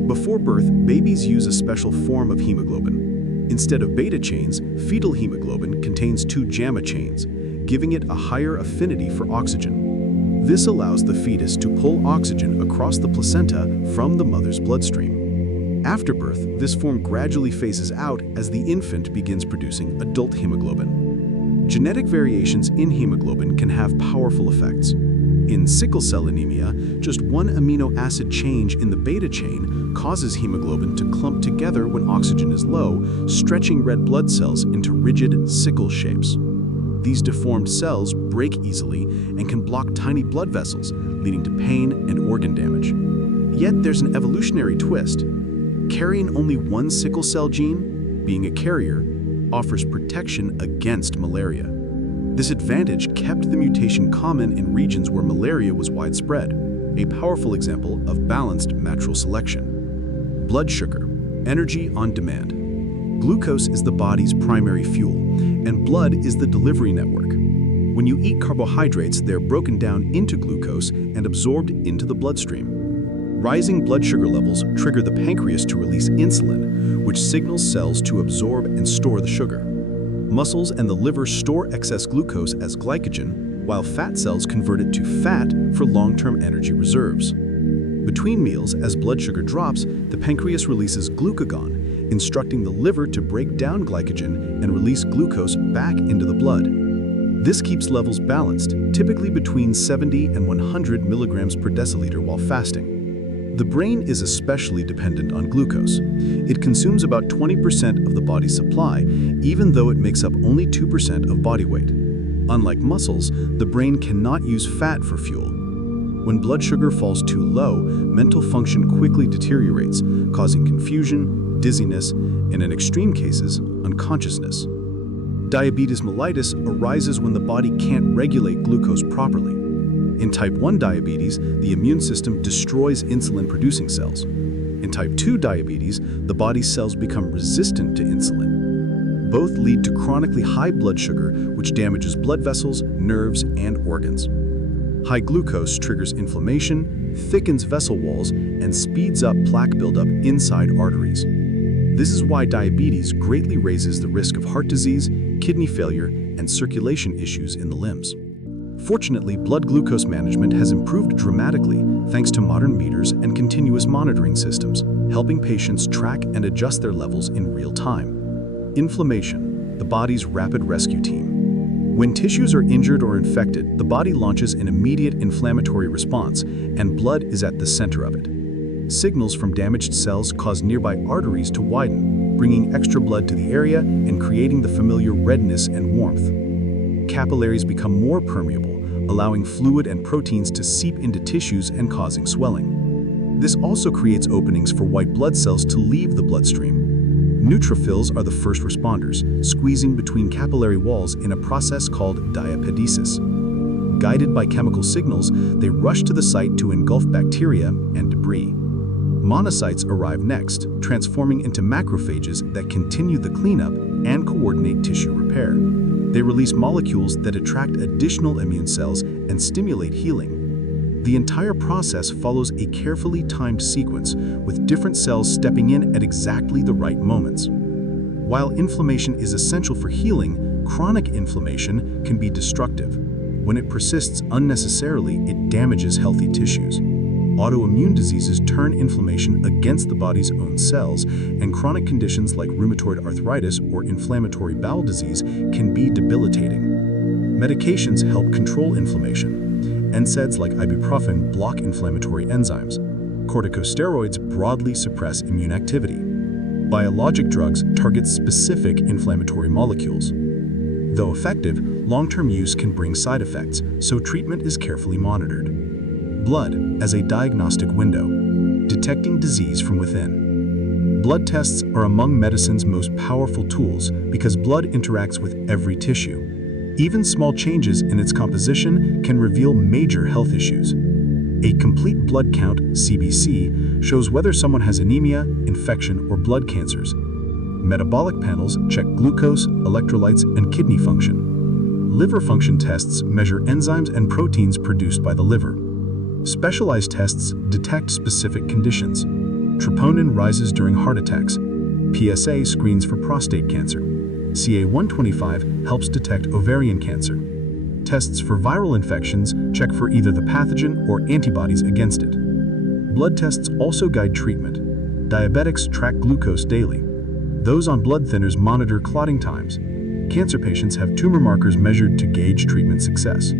Before birth, babies use a special form of hemoglobin. Instead of beta chains, fetal hemoglobin contains 2 gamma chains, giving it a higher affinity for oxygen. This allows the fetus to pull oxygen across the placenta from the mother's bloodstream. After birth, this form gradually phases out as the infant begins producing adult hemoglobin. Genetic variations in hemoglobin can have powerful effects. In sickle cell anemia, just one amino acid change in the beta chain causes hemoglobin to clump together when oxygen is low, stretching red blood cells into rigid sickle shapes. These deformed cells break easily and can block tiny blood vessels, leading to pain and organ damage. Yet there's an evolutionary twist. Carrying only one sickle cell gene, being a carrier, offers protection against malaria. This advantage kept the mutation common in regions where malaria was widespread, a powerful example of balanced natural selection. Blood sugar, energy on demand. Glucose is the body's primary fuel, and blood is the delivery network. When you eat carbohydrates, they're broken down into glucose and absorbed into the bloodstream. Rising blood sugar levels trigger the pancreas to release insulin, which signals cells to absorb and store the sugar. Muscles and the liver store excess glucose as glycogen, while fat cells convert it to fat for long-term energy reserves. Between meals, as blood sugar drops, the pancreas releases glucagon, instructing the liver to break down glycogen and release glucose back into the blood. This keeps levels balanced, typically between 70 and 100 milligrams per deciliter while fasting. The brain is especially dependent on glucose. It consumes about 20% of the body's supply, even though it makes up only 2% of body weight. Unlike muscles, the brain cannot use fat for fuel. When blood sugar falls too low, mental function quickly deteriorates, causing confusion, dizziness, and in extreme cases, unconsciousness. Diabetes mellitus arises when the body can't regulate glucose properly. In type 1 diabetes, the immune system destroys insulin-producing cells. In type 2 diabetes, the body's cells become resistant to insulin. Both lead to chronically high blood sugar, which damages blood vessels, nerves, and organs. High glucose triggers inflammation, thickens vessel walls, and speeds up plaque buildup inside arteries. This is why diabetes greatly raises the risk of heart disease, kidney failure, and circulation issues in the limbs. Fortunately, blood glucose management has improved dramatically thanks to modern meters and continuous monitoring systems, helping patients track and adjust their levels in real time. Inflammation, the body's rapid rescue team. When tissues are injured or infected, the body launches an immediate inflammatory response, and blood is at the center of it. Signals from damaged cells cause nearby arteries to widen, bringing extra blood to the area and creating the familiar redness and warmth. Capillaries become more permeable, allowing fluid and proteins to seep into tissues and causing swelling. This also creates openings for white blood cells to leave the bloodstream. Neutrophils are the first responders, squeezing between capillary walls in a process called diapedesis. Guided by chemical signals, they rush to the site to engulf bacteria and debris. Monocytes arrive next, transforming into macrophages that continue the cleanup and coordinate tissue repair. They release molecules that attract additional immune cells and stimulate healing. The entire process follows a carefully timed sequence, with different cells stepping in at exactly the right moments. While inflammation is essential for healing, chronic inflammation can be destructive. When it persists unnecessarily, it damages healthy tissues. Autoimmune diseases turn inflammation against the body's own cells, and chronic conditions like rheumatoid arthritis or inflammatory bowel disease can be debilitating. Medications help control inflammation. NSAIDs like ibuprofen block inflammatory enzymes. Corticosteroids broadly suppress immune activity. Biologic drugs target specific inflammatory molecules. Though effective, long-term use can bring side effects, so treatment is carefully monitored. Blood as a diagnostic window, detecting disease from within. Blood tests are among medicine's most powerful tools because blood interacts with every tissue. Even small changes in its composition can reveal major health issues. A complete blood count, CBC, shows whether someone has anemia, infection, or blood cancers. Metabolic panels check glucose, electrolytes, and kidney function. Liver function tests measure enzymes and proteins produced by the liver. Specialized tests detect specific conditions. Troponin rises during heart attacks. PSA screens for prostate cancer. CA-125 helps detect ovarian cancer. Tests for viral infections check for either the pathogen or antibodies against it. Blood tests also guide treatment. Diabetics track glucose daily. Those on blood thinners monitor clotting times. Cancer patients have tumor markers measured to gauge treatment success.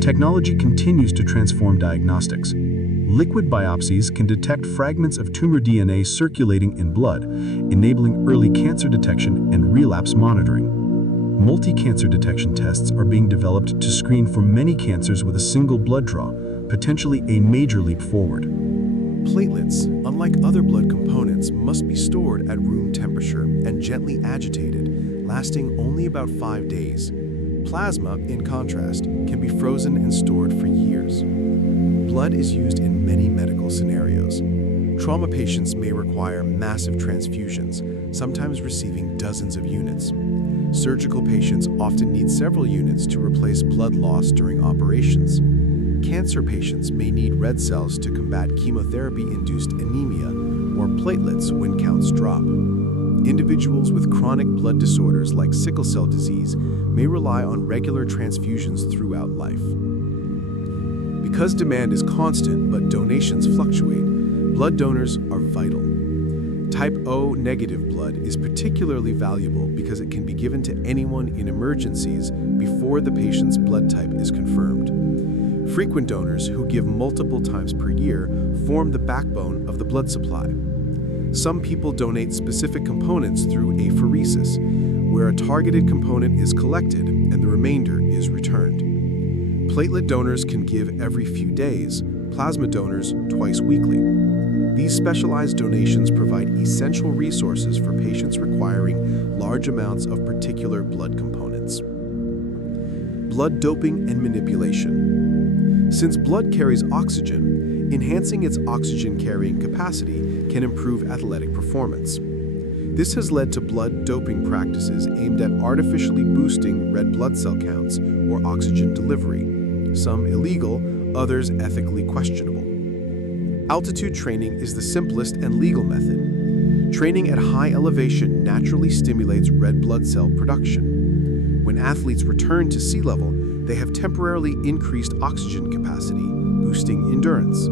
Technology continues to transform diagnostics. Liquid biopsies can detect fragments of tumor DNA circulating in blood, enabling early cancer detection and relapse monitoring. Multi-cancer detection tests are being developed to screen for many cancers with a single blood draw, potentially a major leap forward. Platelets, unlike other blood components, must be stored at room temperature and gently agitated, lasting only about 5 days. Plasma, in contrast, can be frozen and stored for years. Blood is used in many medical scenarios. Trauma patients may require massive transfusions, sometimes receiving dozens of units. Surgical patients often need several units to replace blood loss during operations. Cancer patients may need red cells to combat chemotherapy-induced anemia or platelets when counts drop. Individuals with chronic blood disorders like sickle cell disease may rely on regular transfusions throughout life. Because demand is constant but donations fluctuate, blood donors are vital. Type O negative blood is particularly valuable because it can be given to anyone in emergencies before the patient's blood type is confirmed. Frequent donors who give multiple times per year form the backbone of the blood supply. Some people donate specific components through apheresis, where a targeted component is collected and the remainder is returned. Platelet donors can give every few days, plasma donors twice weekly. These specialized donations provide essential resources for patients requiring large amounts of particular blood components. Blood doping and manipulation. Since blood carries oxygen, enhancing its oxygen-carrying capacity can improve athletic performance. This has led to blood doping practices aimed at artificially boosting red blood cell counts or oxygen delivery, some illegal, others ethically questionable. Altitude training is the simplest and legal method. Training at high elevation naturally stimulates red blood cell production. When athletes return to sea level, they have temporarily increased oxygen capacity, boosting endurance.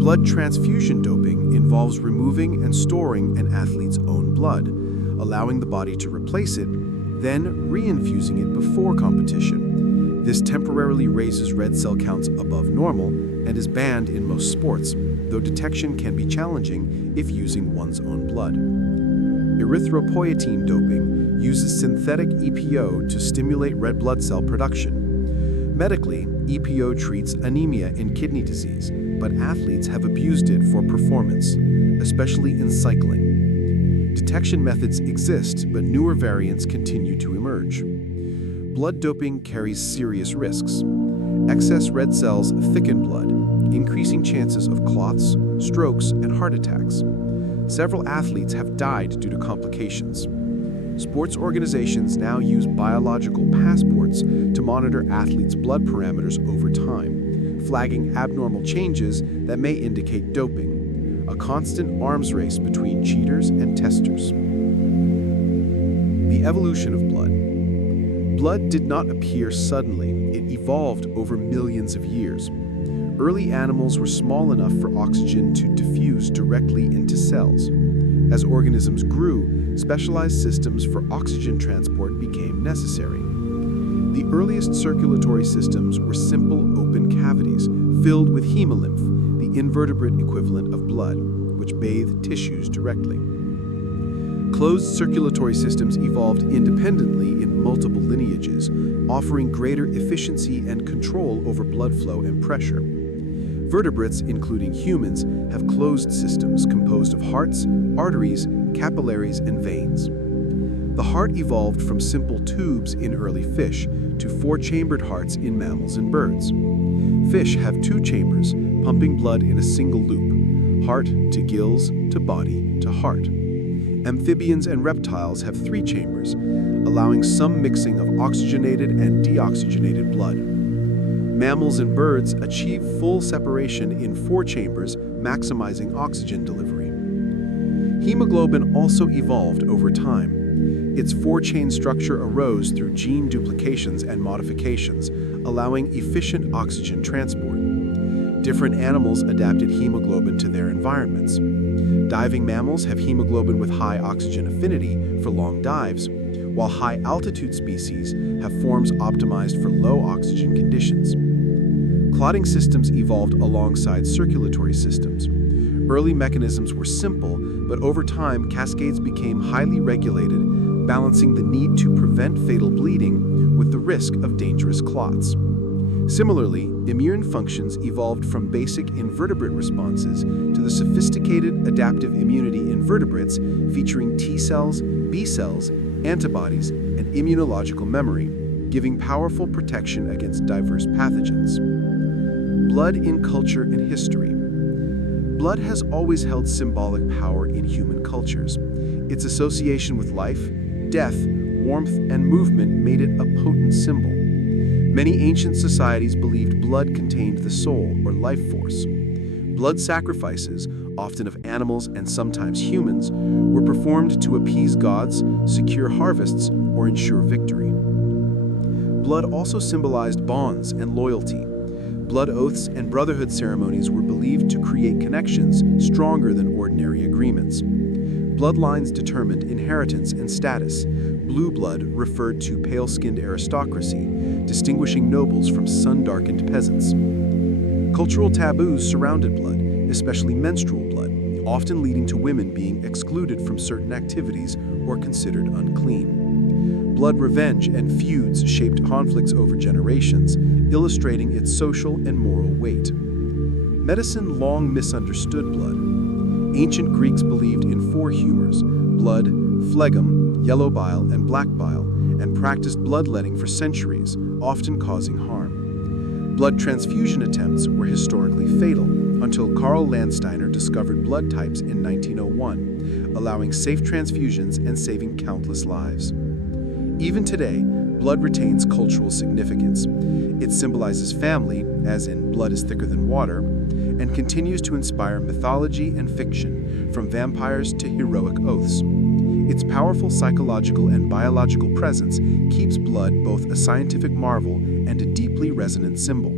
Blood transfusion doping involves removing and storing an athlete's own blood, allowing the body to replace it, then reinfusing it before competition. This temporarily raises red cell counts above normal and is banned in most sports, though detection can be challenging if using one's own blood. Erythropoietin doping uses synthetic EPO to stimulate red blood cell production. Medically, EPO treats anemia in kidney disease, but athletes have abused it for performance, especially in cycling. Detection methods exist, but newer variants continue to emerge. Blood doping carries serious risks. Excess red cells thicken blood, increasing chances of clots, strokes, and heart attacks. Several athletes have died due to complications. Sports organizations now use biological passports to monitor athletes' blood parameters over time, flagging abnormal changes that may indicate doping, a constant arms race between cheaters and testers. The evolution of blood. Blood did not appear suddenly, it evolved over millions of years. Early animals were small enough for oxygen to diffuse directly into cells. As organisms grew, specialized systems for oxygen transport became necessary. The earliest circulatory systems were simple open cavities filled with hemolymph, the invertebrate equivalent of blood, which bathed tissues directly. Closed circulatory systems evolved independently in multiple lineages, offering greater efficiency and control over blood flow and pressure. Vertebrates, including humans, have closed systems composed of hearts, arteries, capillaries, and veins. The heart evolved from simple tubes in early fish to four-chambered hearts in mammals and birds. Fish have two chambers, pumping blood in a single loop, heart to gills to body to heart. Amphibians and reptiles have three chambers, allowing some mixing of oxygenated and deoxygenated blood. Mammals and birds achieve full separation in four chambers, maximizing oxygen delivery. Hemoglobin also evolved over time. Its four-chain structure arose through gene duplications and modifications, allowing efficient oxygen transport. Different animals adapted hemoglobin to their environments. Diving mammals have hemoglobin with high oxygen affinity for long dives, while high-altitude species have forms optimized for low oxygen conditions. Clotting systems evolved alongside circulatory systems. Early mechanisms were simple, but over time cascades became highly regulated, balancing the need to prevent fatal bleeding with the risk of dangerous clots. Similarly, immune functions evolved from basic invertebrate responses to the sophisticated adaptive immunity in vertebrates featuring T cells, B cells, antibodies, and immunological memory, giving powerful protection against diverse pathogens. Blood in culture and history. Blood has always held symbolic power in human cultures. Its association with life, death, warmth, and movement made it a potent symbol. Many ancient societies believed blood contained the soul or life force. Blood sacrifices, often of animals and sometimes humans, were performed to appease gods, secure harvests, or ensure victory. Blood also symbolized bonds and loyalty. Blood oaths and brotherhood ceremonies were believed to create connections stronger than ordinary agreements. Bloodlines determined inheritance and status. Blue blood referred to pale-skinned aristocracy, distinguishing nobles from sun-darkened peasants. Cultural taboos surrounded blood, especially menstrual blood, often leading to women being excluded from certain activities or considered unclean. Blood revenge and feuds shaped conflicts over generations, illustrating its social and moral weight. Medicine long misunderstood blood. Ancient Greeks believed in four humors: blood, phlegm, yellow bile, and black bile, and practiced bloodletting for centuries, often causing harm. Blood transfusion attempts were historically fatal until Karl Landsteiner discovered blood types in 1901, allowing safe transfusions and saving countless lives. Even today, blood retains cultural significance. It symbolizes family, as in blood is thicker than water, and continues to inspire mythology and fiction, from vampires to heroic oaths. Its powerful psychological and biological presence keeps blood both a scientific marvel and a deeply resonant symbol.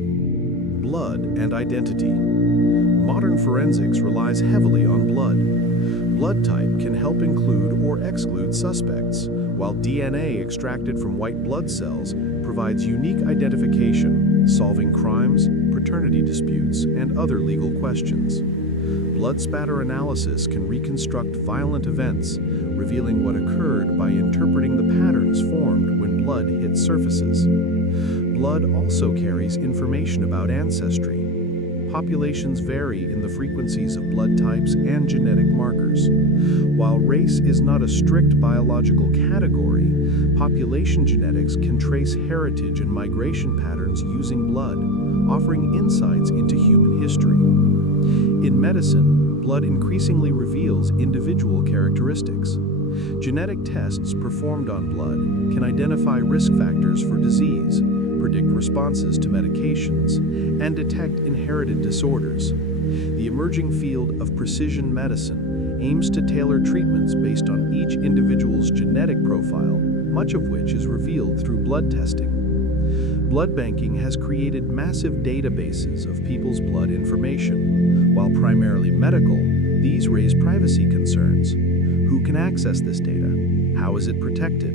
Blood and identity. Modern forensics relies heavily on blood. Blood type can help include or exclude suspects, while DNA extracted from white blood cells provides unique identification, solving crimes, paternity disputes, and other legal questions. Blood spatter analysis can reconstruct violent events, revealing what occurred by interpreting the patterns formed when blood hit surfaces. Blood also carries information about ancestry. Populations vary in the frequencies of blood types and genetic markers. While race is not a strict biological category, population genetics can trace heritage and migration patterns using blood, offering insights into human history. In medicine, blood increasingly reveals individual characteristics. Genetic tests performed on blood can identify risk factors for disease, predict responses to medications, and detect inherited disorders. The emerging field of precision medicine aims to tailor treatments based on each individual's genetic profile, much of which is revealed through blood testing. Blood banking has created massive databases of people's blood information. While primarily medical, these raise privacy concerns. Who can access this data? How is it protected?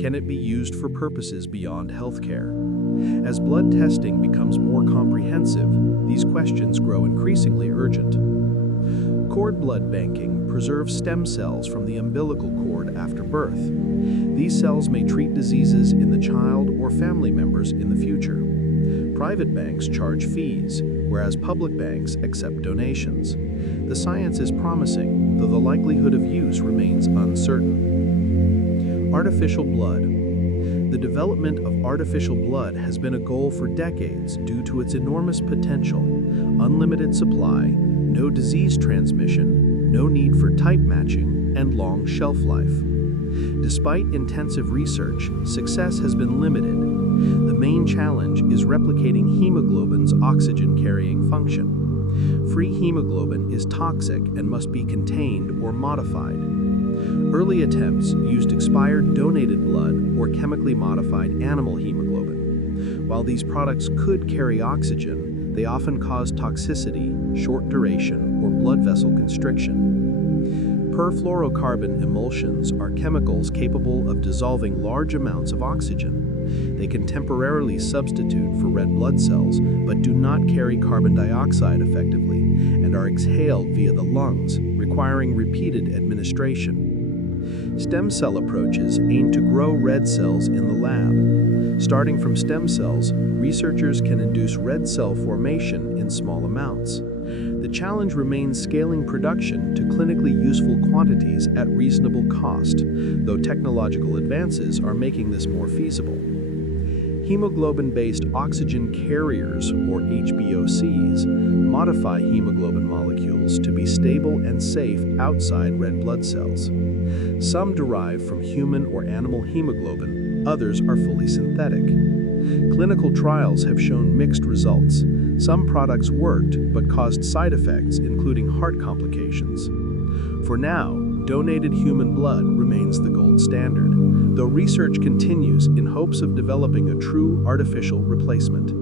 Can it be used for purposes beyond healthcare? As blood testing becomes more comprehensive, these questions grow increasingly urgent. Cord blood banking preserves stem cells from the umbilical cord after birth. These cells may treat diseases in the child or family members in the future. Private banks charge fees, whereas public banks accept donations. The science is promising, though the likelihood of use remains uncertain. Artificial blood. The development of artificial blood has been a goal for decades due to its enormous potential, unlimited supply, no disease transmission, no need for type matching, and long shelf life. Despite intensive research, success has been limited. The main challenge is replicating hemoglobin's oxygen-carrying function. Free hemoglobin is toxic and must be contained or modified. Early attempts used expired donated blood or chemically modified animal hemoglobin. While these products could carry oxygen, they often cause toxicity, short duration, or blood vessel constriction. Perfluorocarbon emulsions are chemicals capable of dissolving large amounts of oxygen. They can temporarily substitute for red blood cells, but do not carry carbon dioxide effectively and are exhaled via the lungs, requiring repeated administration. Stem cell approaches aim to grow red cells in the lab. Starting from stem cells, researchers can induce red cell formation in small amounts. The challenge remains scaling production to clinically useful quantities at reasonable cost, though technological advances are making this more feasible. Hemoglobin-based oxygen carriers, or HBOCs, modify hemoglobin molecules to be stable and safe outside red blood cells. Some derive from human or animal hemoglobin, others are fully synthetic. Clinical trials have shown mixed results. Some products worked, but caused side effects, including heart complications. For now, donated human blood remains the gold standard, though research continues in hopes of developing a true artificial replacement.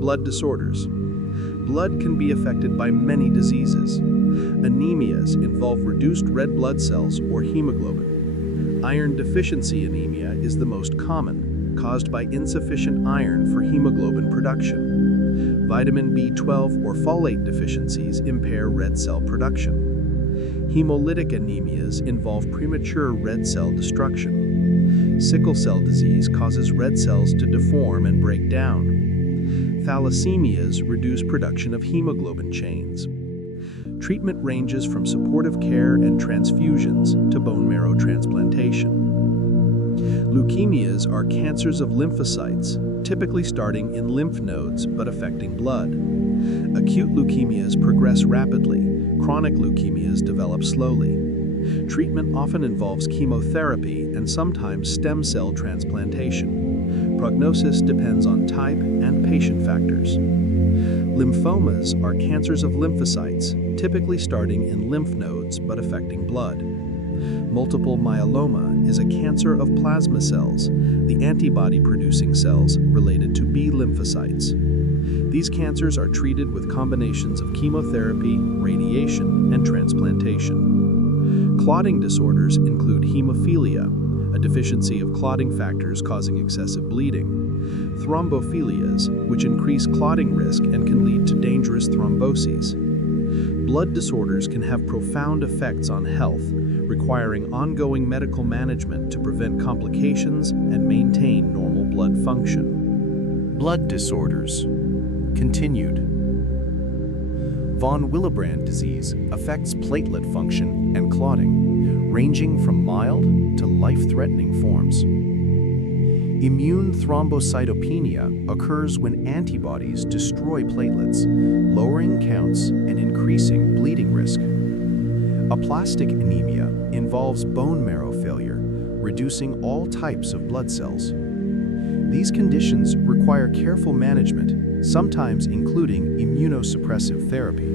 Blood disorders. Blood can be affected by many diseases. Anemias involve reduced red blood cells or hemoglobin. Iron deficiency anemia is the most common, caused by insufficient iron for hemoglobin production. Vitamin B12 or folate deficiencies impair red cell production. Hemolytic anemias involve premature red cell destruction. Sickle cell disease causes red cells to deform and break down. Thalassemias reduce production of hemoglobin chains. Treatment ranges from supportive care and transfusions to bone marrow transplantation. Leukemias are cancers of lymphocytes, typically starting in lymph nodes but affecting blood. Acute leukemias progress rapidly. Chronic leukemias develop slowly. Treatment often involves chemotherapy and sometimes stem cell transplantation. Prognosis depends on type and patient factors. Lymphomas are cancers of lymphocytes, typically starting in lymph nodes but affecting blood. Multiple myeloma is a cancer of plasma cells, the antibody-producing cells related to B lymphocytes. These cancers are treated with combinations of chemotherapy, radiation, and transplantation. Clotting disorders include hemophilia, a deficiency of clotting factors causing excessive bleeding, thrombophilias, which increase clotting risk and can lead to dangerous thromboses. Blood disorders can have profound effects on health, requiring ongoing medical management to prevent complications and maintain normal blood function. Blood disorders. Continued. Von Willebrand disease affects platelet function and clotting, ranging from mild to life-threatening forms. Immune thrombocytopenia occurs when antibodies destroy platelets, lowering counts and increasing bleeding risk. Aplastic anemia involves bone marrow failure, reducing all types of blood cells. These conditions require careful management, sometimes including immunosuppressive therapy.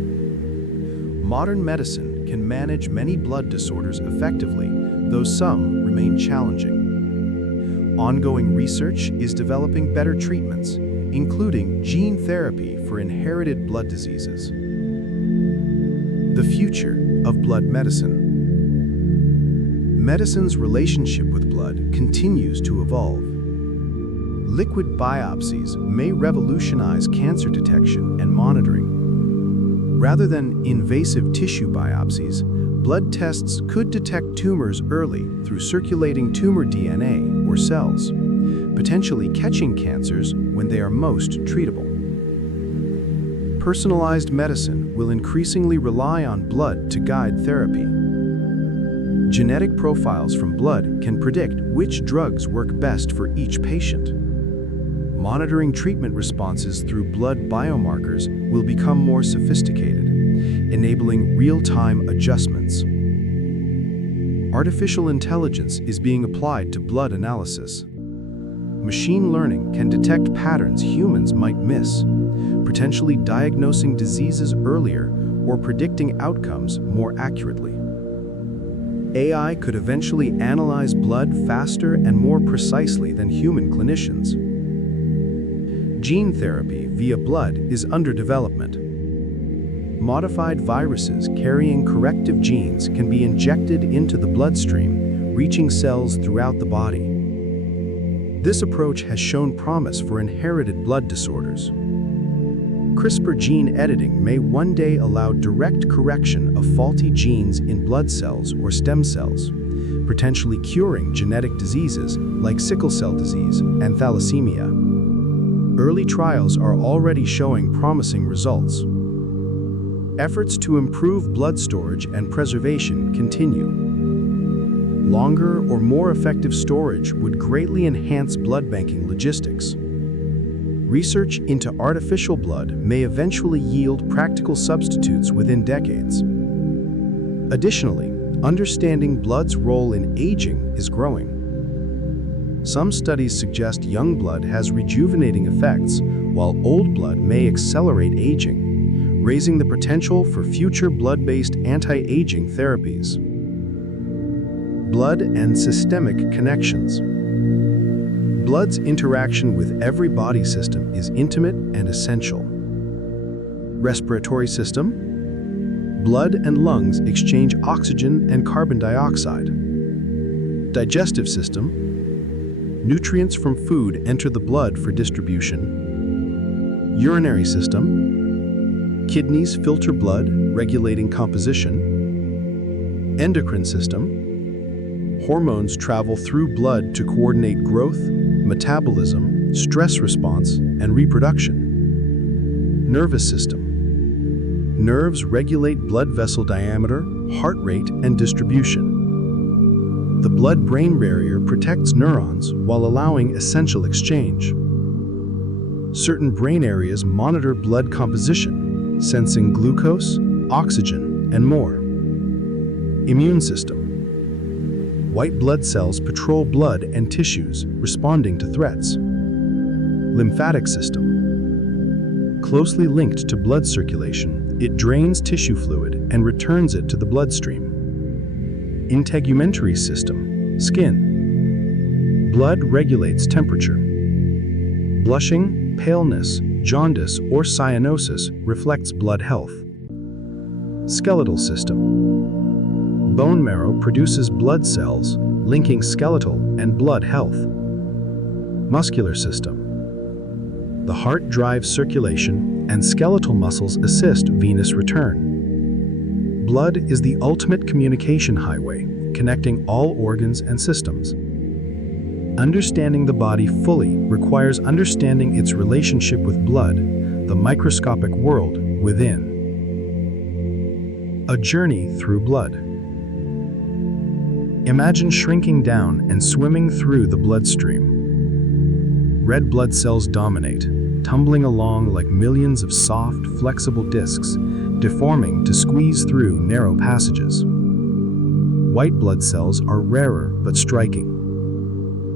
Modern medicine can manage many blood disorders effectively, though some remain challenging. Ongoing research is developing better treatments, including gene therapy for inherited blood diseases. The future of blood medicine. Medicine's relationship with blood continues to evolve. Liquid biopsies may revolutionize cancer detection and monitoring. Rather than invasive tissue biopsies, blood tests could detect tumors early through circulating tumor DNA or cells, potentially catching cancers when they are most treatable. Personalized medicine will increasingly rely on blood to guide therapy. Genetic profiles from blood can predict which drugs work best for each patient. Monitoring treatment responses through blood biomarkers will become more sophisticated, enabling real-time adjustments. Artificial intelligence is being applied to blood analysis. Machine learning can detect patterns humans might miss, potentially diagnosing diseases earlier or predicting outcomes more accurately. AI could eventually analyze blood faster and more precisely than human clinicians. Gene therapy via blood is under development. Modified viruses carrying corrective genes can be injected into the bloodstream, reaching cells throughout the body. This approach has shown promise for inherited blood disorders. CRISPR gene editing may one day allow direct correction of faulty genes in blood cells or stem cells, potentially curing genetic diseases like sickle cell disease and thalassemia. Early trials are already showing promising results. Efforts to improve blood storage and preservation continue. Longer or more effective storage would greatly enhance blood banking logistics. Research into artificial blood may eventually yield practical substitutes within decades. Additionally, understanding blood's role in aging is growing. Some studies suggest young blood has rejuvenating effects, while old blood may accelerate aging, raising the potential for future blood-based anti-aging therapies. Blood and systemic connections. Blood's interaction with every body system is intimate and essential. Respiratory system. Blood and lungs exchange oxygen and carbon dioxide. Digestive system. Nutrients from food enter the blood for distribution. Urinary system. Kidneys filter blood, regulating composition. Endocrine system. Hormones travel through blood to coordinate growth, metabolism, stress response, and reproduction. Nervous system. Nerves regulate blood vessel diameter, heart rate, and distribution. The blood-brain barrier protects neurons while allowing essential exchange. Certain brain areas monitor blood composition, sensing glucose, oxygen, and more. Immune system. White blood cells patrol blood and tissues, responding to threats. Lymphatic system. Closely linked to blood circulation, it drains tissue fluid and returns it to the bloodstream. Integumentary system, skin. Blood regulates temperature. Blushing, paleness, jaundice, or cyanosis reflects blood health. Skeletal system. Bone marrow produces blood cells, linking skeletal and blood health. Muscular system. The heart drives circulation, and skeletal muscles assist venous return. Blood is the ultimate communication highway, connecting all organs and systems. Understanding the body fully requires understanding its relationship with blood, the microscopic world within. A journey through blood. Imagine shrinking down and swimming through the bloodstream. Red blood cells dominate, tumbling along like millions of soft, flexible discs, deforming to squeeze through narrow passages. White blood cells are rarer but striking.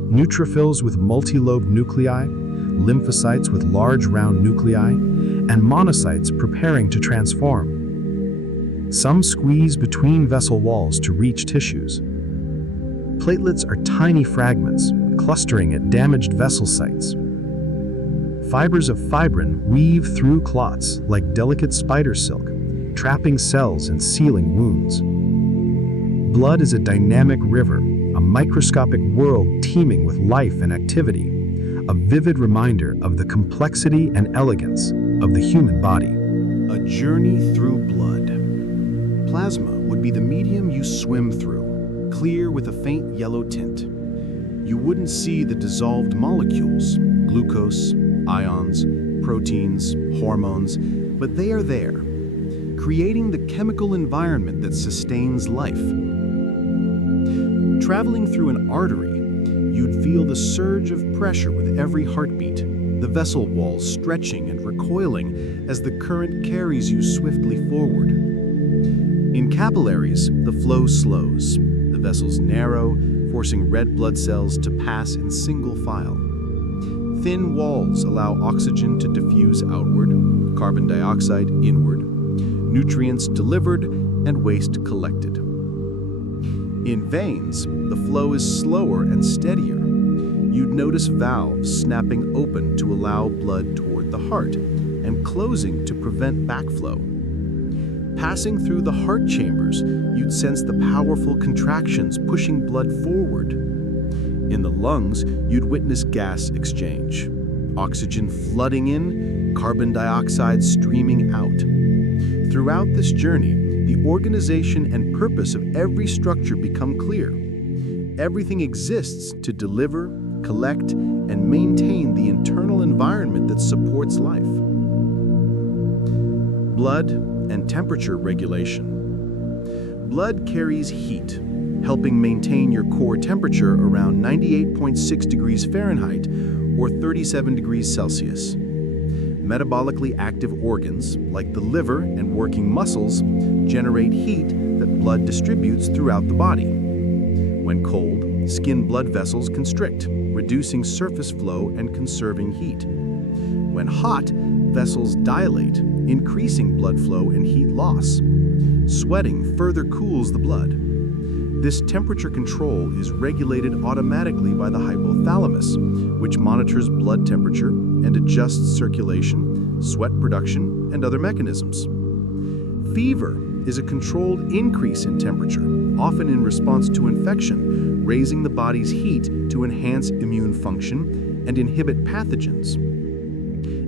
Neutrophils with multi-lobed nuclei, lymphocytes with large round nuclei, and monocytes preparing to transform. Some squeeze between vessel walls to reach tissues. Platelets are tiny fragments, clustering at damaged vessel sites. Fibers of fibrin weave through clots like delicate spider silk, trapping cells and sealing wounds. Blood is a dynamic river, a microscopic world teeming with life and activity, a vivid reminder of the complexity and elegance of the human body. A journey through blood. Plasma would be the medium you swim through, clear with a faint yellow tint. You wouldn't see the dissolved molecules, glucose, ions, proteins, hormones, but they are there, creating the chemical environment that sustains life. Traveling through an artery, you'd feel the surge of pressure with every heartbeat, the vessel walls stretching and recoiling as the current carries you swiftly forward. In capillaries, the flow slows. The vessels narrow, forcing red blood cells to pass in single file. Thin walls allow oxygen to diffuse outward, carbon dioxide inward, nutrients delivered, and waste collected. In veins, the flow is slower and steadier. You'd notice valves snapping open to allow blood toward the heart and closing to prevent backflow. Passing through the heart chambers, you'd sense the powerful contractions pushing blood forward. In the lungs, you'd witness gas exchange. Oxygen flooding in, carbon dioxide streaming out. Throughout this journey, the organization and purpose of every structure become clear. Everything exists to deliver, collect, and maintain the internal environment that supports life. Blood and temperature regulation. Blood carries heat, helping maintain your core temperature around 98.6 degrees Fahrenheit or 37 degrees Celsius. Metabolically active organs, like the liver and working muscles, generate heat that blood distributes throughout the body. When cold, skin blood vessels constrict, reducing surface flow and conserving heat. When hot, vessels dilate, increasing blood flow and heat loss. Sweating further cools the blood. This temperature control is regulated automatically by the hypothalamus, which monitors blood temperature and adjusts circulation, sweat production, and other mechanisms. Fever is a controlled increase in temperature, often in response to infection, raising the body's heat to enhance immune function and inhibit pathogens.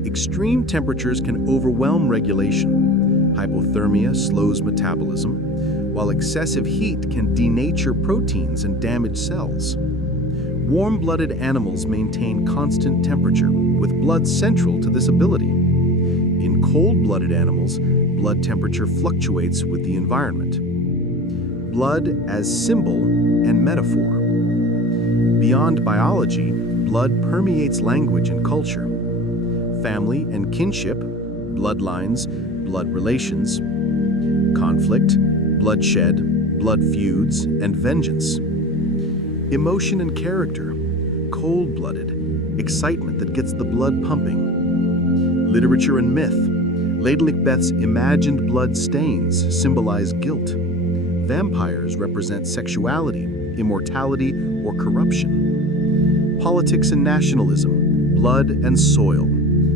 Extreme temperatures can overwhelm regulation. Hypothermia slows metabolism, while excessive heat can denature proteins and damage cells. Warm-blooded animals maintain constant temperature, with blood central to this ability. In cold-blooded animals, blood temperature fluctuates with the environment. Blood as symbol and metaphor. Beyond biology, blood permeates language and culture. Family and kinship, bloodlines, blood relations, conflict, bloodshed, blood feuds, and vengeance. Emotion and character, cold-blooded, excitement that gets the blood pumping. Literature and myth, Lady Macbeth's imagined blood stains symbolize guilt. Vampires represent sexuality, immortality, or corruption. Politics and nationalism, blood and soil,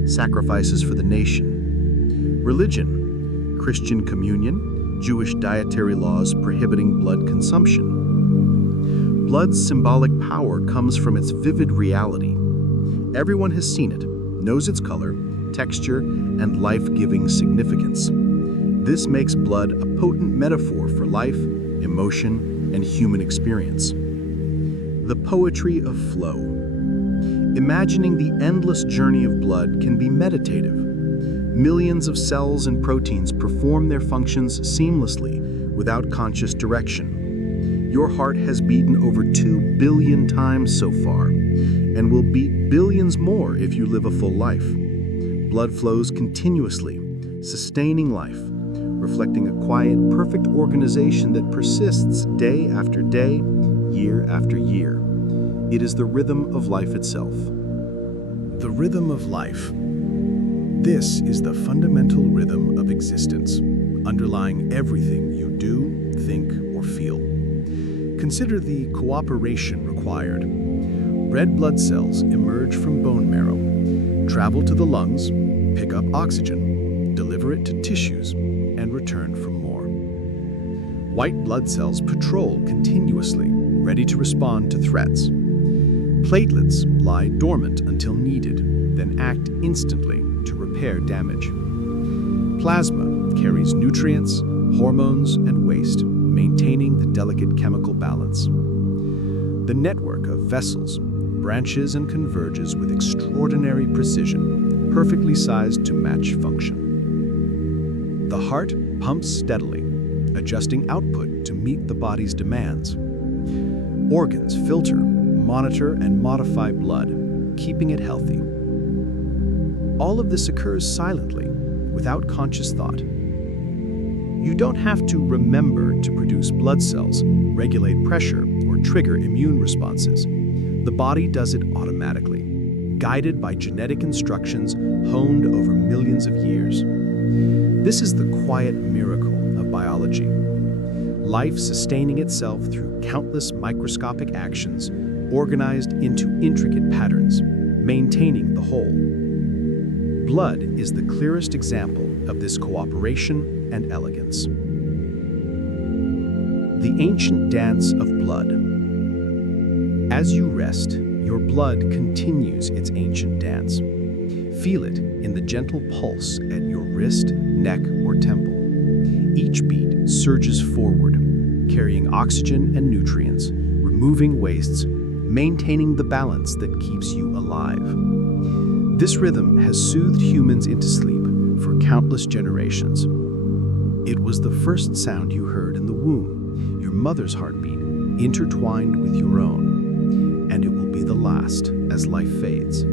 sacrifices for the nation. Religion, Christian communion, Jewish dietary laws prohibiting blood consumption. Blood's symbolic power comes from its vivid reality. Everyone has seen it, knows its color, texture, and life-giving significance. This makes blood a potent metaphor for life, emotion, and human experience. The poetry of flow. Imagining the endless journey of blood can be meditative. Millions of cells and proteins perform their functions seamlessly, without conscious direction. Your heart has beaten over 2 billion times so far, and will beat billions more if you live a full life. Blood flows continuously, sustaining life, reflecting a quiet, perfect organization that persists day after day, year after year. It is the rhythm of life itself. The rhythm of life. This is the fundamental rhythm of existence, underlying everything you do, think, or feel. Consider the cooperation required. Red blood cells emerge from bone marrow, travel to the lungs, pick up oxygen, deliver it to tissues, and return for more. White blood cells patrol continuously, ready to respond to threats. Platelets lie dormant until needed, then act instantly to repair damage. Plasma carries nutrients, hormones, and waste, maintaining the delicate chemical balance. The network of vessels branches and converges with extraordinary precision, perfectly sized to match function. The heart pumps steadily, adjusting output to meet the body's demands. Organs filter, monitor, and modify blood, keeping it healthy. All of this occurs silently, without conscious thought. You don't have to remember to produce blood cells, regulate pressure, or trigger immune responses. The body does it automatically, guided by genetic instructions honed over millions of years. This is the quiet miracle of biology. Life sustaining itself through countless microscopic actions, organized into intricate patterns, maintaining the whole. Blood is the clearest example of this cooperation and elegance. The ancient dance of blood. As you rest, your blood continues its ancient dance. Feel it in the gentle pulse at your wrist, neck, or temple. Each beat surges forward, carrying oxygen and nutrients, removing wastes, maintaining the balance that keeps you alive. This rhythm has soothed humans into sleep for countless generations. It was the first sound you heard in the womb, your mother's heartbeat, intertwined with your own, and it will be the last as life fades.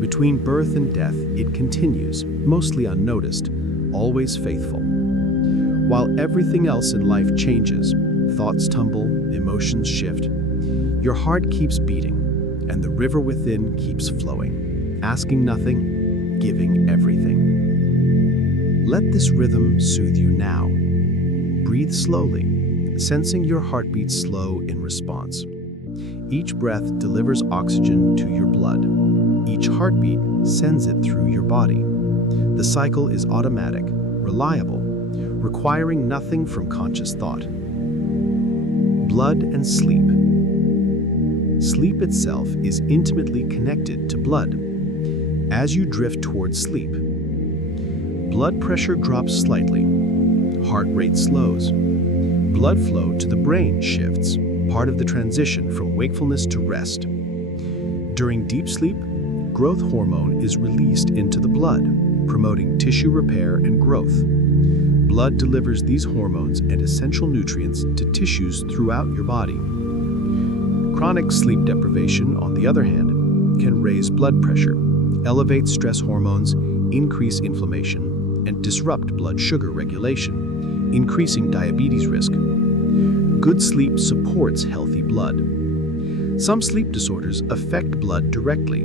Between birth and death, it continues, mostly unnoticed, always faithful. While everything else in life changes, thoughts tumble, emotions shift, your heart keeps beating, and the river within keeps flowing. Asking nothing, giving everything. Let this rhythm soothe you now. Breathe slowly, sensing your heartbeat slow in response. Each breath delivers oxygen to your blood. Each heartbeat sends it through your body. The cycle is automatic, reliable, requiring nothing from conscious thought. Blood and sleep. Sleep itself is intimately connected to blood. As you drift towards sleep, blood pressure drops slightly, heart rate slows, blood flow to the brain shifts, part of the transition from wakefulness to rest. During deep sleep, growth hormone is released into the blood, promoting tissue repair and growth. Blood delivers these hormones and essential nutrients to tissues throughout your body. Chronic sleep deprivation, on the other hand, can raise blood pressure, elevate stress hormones, increase inflammation, and disrupt blood sugar regulation, increasing diabetes risk. Good sleep supports healthy blood. Some sleep disorders affect blood directly.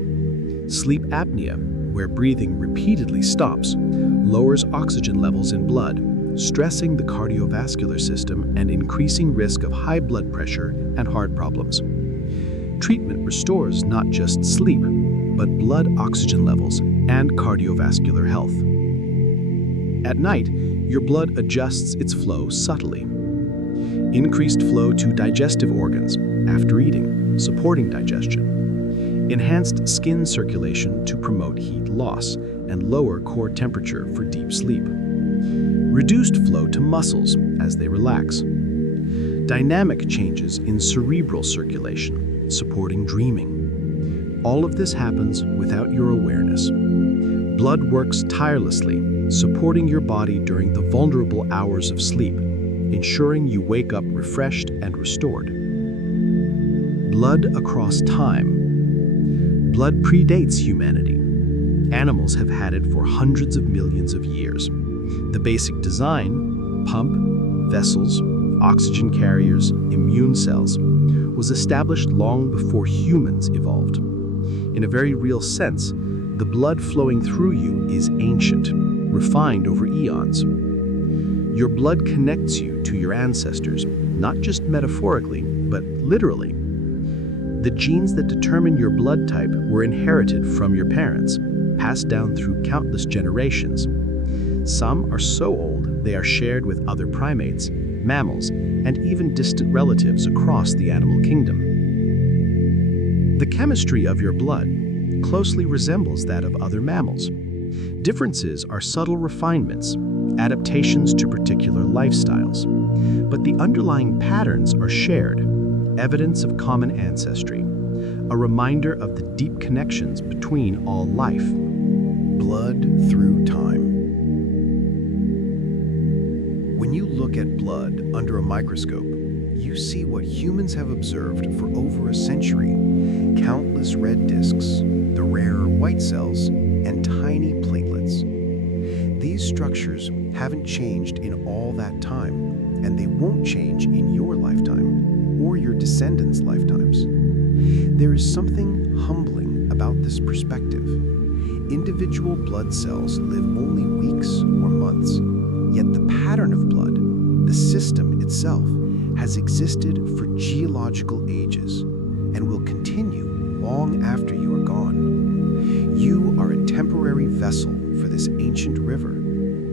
Sleep apnea, where breathing repeatedly stops, lowers oxygen levels in blood, stressing the cardiovascular system and increasing risk of high blood pressure and heart problems. Treatment restores not just sleep, but blood oxygen levels and cardiovascular health. At night, your blood adjusts its flow subtly. Increased flow to digestive organs after eating, supporting digestion. Enhanced skin circulation to promote heat loss and lower core temperature for deep sleep. Reduced flow to muscles as they relax. Dynamic changes in cerebral circulation, supporting dreaming. All of this happens without your awareness. Blood works tirelessly, supporting your body during the vulnerable hours of sleep, ensuring you wake up refreshed and restored. Blood across time. Blood predates humanity. Animals have had it for hundreds of millions of years. The basic design, pump, vessels, oxygen carriers, immune cells, was established long before humans evolved. In a very real sense, the blood flowing through you is ancient, refined over eons. Your blood connects you to your ancestors, not just metaphorically, but literally. The genes that determine your blood type were inherited from your parents, passed down through countless generations. Some are so old they are shared with other primates, mammals, and even distant relatives across the animal kingdom. The chemistry of your blood closely resembles that of other mammals. Differences are subtle refinements, adaptations to particular lifestyles, but the underlying patterns are shared, evidence of common ancestry, a reminder of the deep connections between all life. Blood through time. When you look at blood under a microscope, you see what humans have observed for over a century: countless red discs, the rare white cells, and tiny platelets. These structures haven't changed in all that time, and they won't change in your lifetime or your descendants' lifetimes. There is something humbling about this perspective. Individual blood cells live only weeks or months, yet the pattern of blood, the system itself, has existed for geological ages and will continue long after you are gone. You are a temporary vessel for this ancient river,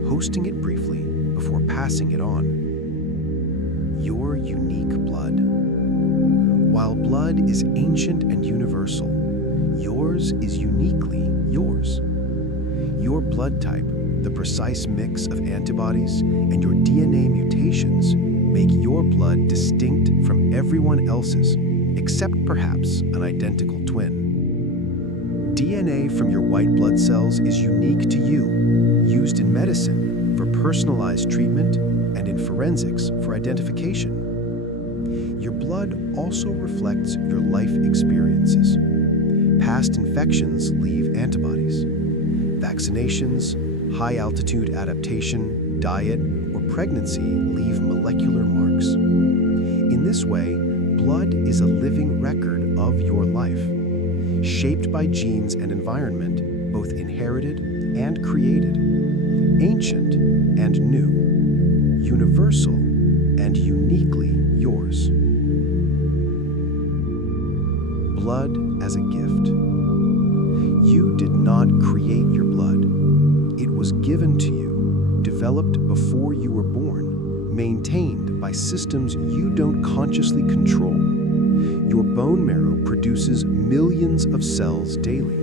hosting it briefly before passing it on. Your unique blood. While blood is ancient and universal, yours is uniquely yours. Your blood type, the precise mix of antibodies, and your DNA mutations make your blood distinct from everyone else's, except perhaps an identical twin. DNA from your white blood cells is unique to you, used in medicine for personalized treatment and in forensics for identification. Your blood also reflects your life experiences. Past infections leave antibodies. Vaccinations, high-altitude adaptation, diet, or pregnancy leave molecular marks. In this way, blood is a living record of your life, shaped by genes and environment, both inherited and created, ancient and new, universal and uniquely yours. Blood as a gift. You did not create your blood. It was given to you, developed before you were born, maintained by systems you don't consciously control. Your bone marrow produces millions of cells daily.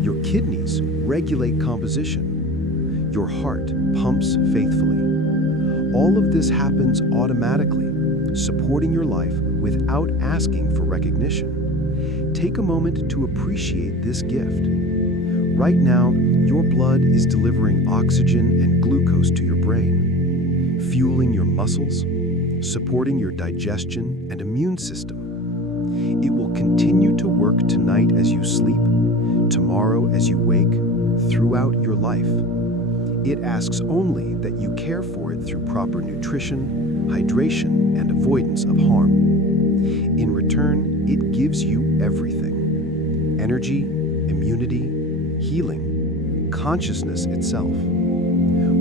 Your kidneys regulate composition. Your heart pumps faithfully. All of this happens automatically, supporting your life without asking for recognition. Take a moment to appreciate this gift. Right now, your blood is delivering oxygen and glucose to your brain, fueling your muscles, supporting your digestion and immune system. It will continue to work tonight as you sleep, tomorrow as you wake, throughout your life. It asks only that you care for it through proper nutrition, hydration, and avoidance of harm. In return, it gives you everything: energy, immunity, healing, consciousness itself.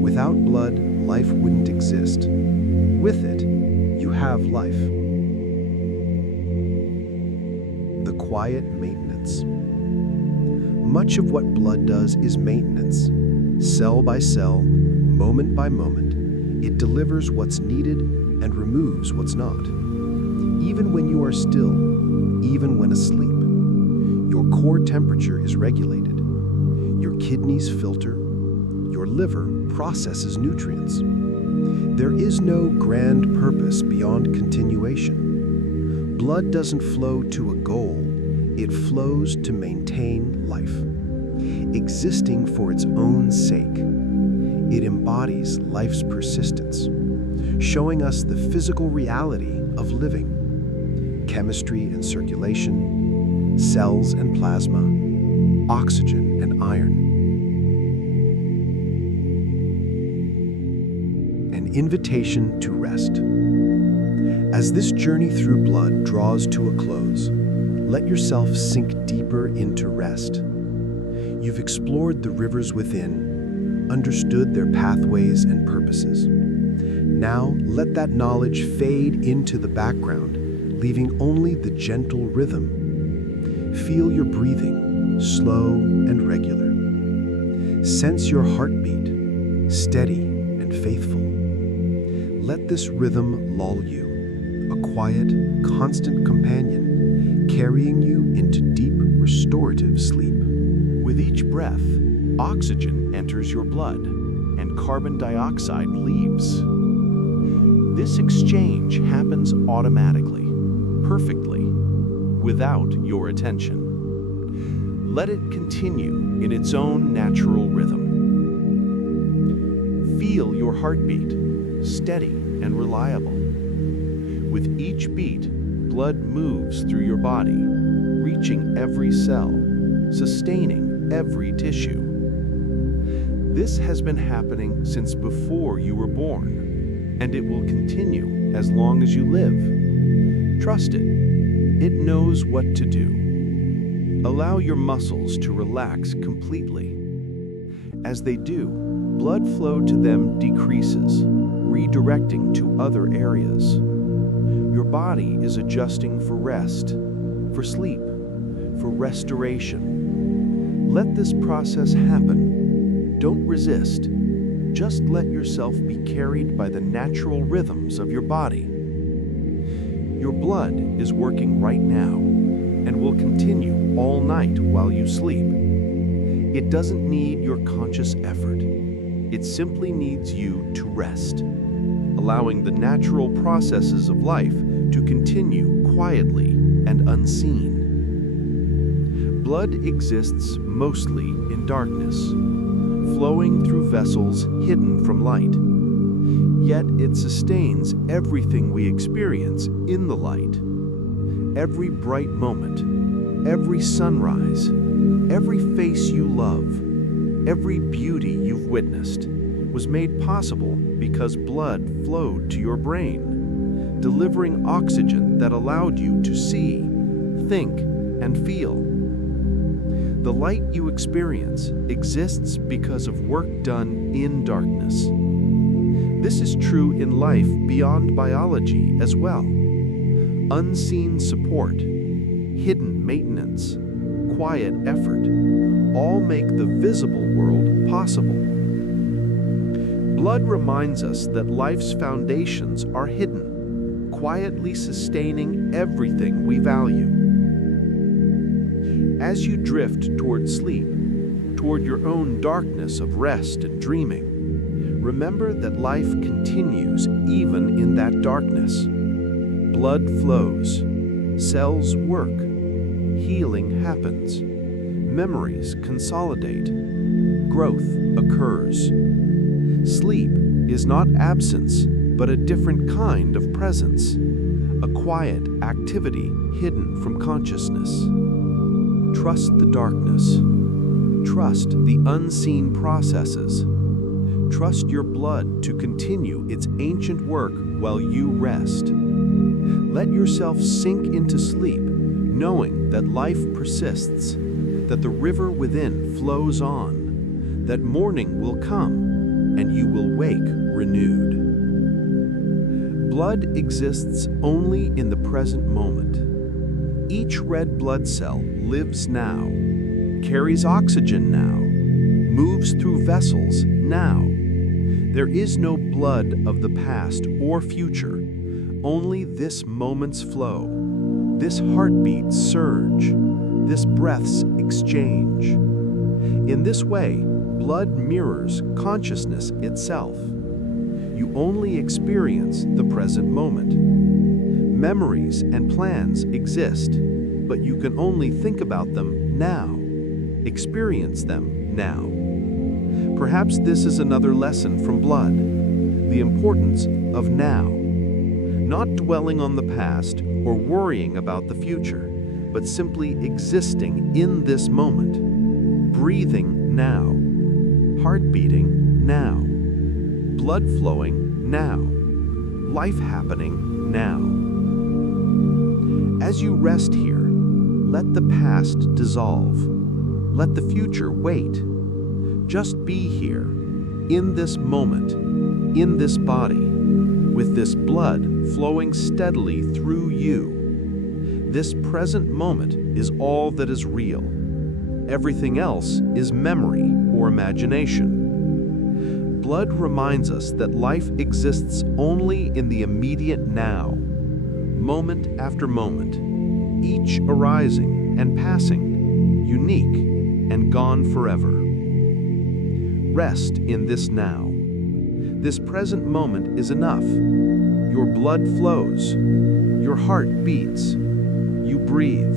Without blood, life wouldn't exist. With it, you have life. The quiet maintenance. Much of what blood does is maintenance. Cell by cell, moment by moment, it delivers what's needed and removes what's not. Even when you are still, even when asleep, your core temperature is regulated. Your kidneys filter. Your liver processes nutrients. There is no grand purpose beyond continuation. Blood doesn't flow to a goal. It flows to maintain life, existing for its own sake. It embodies life's persistence, showing us the physical reality of living: chemistry and circulation, cells and plasma, oxygen and iron. an invitation to rest. As this journey through blood draws to a close, let yourself sink deeper into rest. You've explored the rivers within, understood their pathways and purposes. Now let that knowledge fade into the background, leaving only the gentle rhythm. Feel your breathing, slow and regular. Sense your heartbeat, steady and faithful. Let this rhythm lull you, a quiet, constant companion, carrying you into deep, restorative sleep. With each breath, oxygen enters your blood and carbon dioxide leaves. This exchange happens automatically, perfectly, without your attention. Let it continue in its own natural rhythm. Feel your heartbeat, steady and reliable. With each beat, blood moves through your body, reaching every cell, sustaining every tissue. This has been happening since before you were born, and it will continue as long as you live. Trust it. It knows what to do. Allow your muscles to relax completely. As they do, blood flow to them decreases, redirecting to other areas. Your body is adjusting for rest, for sleep, for restoration. Let this process happen. Don't resist. Just let yourself be carried by the natural rhythms of your body. Your blood is working right now and will continue all night while you sleep. It doesn't need your conscious effort. It simply needs you to rest, allowing the natural processes of life to continue quietly and unseen. Blood exists mostly in darkness, flowing through vessels hidden from light. Yet it sustains everything we experience in the light. Every bright moment, every sunrise, every face you love, every beauty you've witnessed was made possible because blood flowed to your brain, delivering oxygen that allowed you to see, think, and feel. The light you experience exists because of work done in darkness. This is true in life beyond biology as well. Unseen support, hidden maintenance, quiet effort, all make the visible world possible. Blood reminds us that life's foundations are hidden, quietly sustaining everything we value. As you drift toward sleep, toward your own darkness of rest and dreaming, remember that life continues even in that darkness. Blood flows, cells work, healing happens, memories consolidate, growth occurs. Sleep is not absence, but a different kind of presence, a quiet activity hidden from consciousness. Trust the darkness. Trust the unseen processes. Trust your blood to continue its ancient work while you rest. Let yourself sink into sleep, knowing that life persists, that the river within flows on, that morning will come, and you will wake renewed. Blood exists only in the present moment. Each red blood cell lives now, carries oxygen now, moves through vessels now. There is no blood of the past or future, only this moment's flow, this heartbeat's surge, this breath's exchange. In this way, blood mirrors consciousness itself. You only experience the present moment. Memories and plans exist, but you can only think about them now, experience them now. Perhaps this is another lesson from blood, the importance of now. Not dwelling on the past or worrying about the future, but simply existing in this moment, breathing now, heart beating now, blood flowing now, life happening now. As you rest here, let the past dissolve. Let the future wait. Just be here, in this moment, in this body, with this blood flowing steadily through you. This present moment is all that is real. Everything else is memory or imagination. Blood reminds us that life exists only in the immediate now, moment after moment, each arising and passing, unique and gone forever. Rest in this now. This present moment is enough. Your blood flows. Your heart beats. You breathe.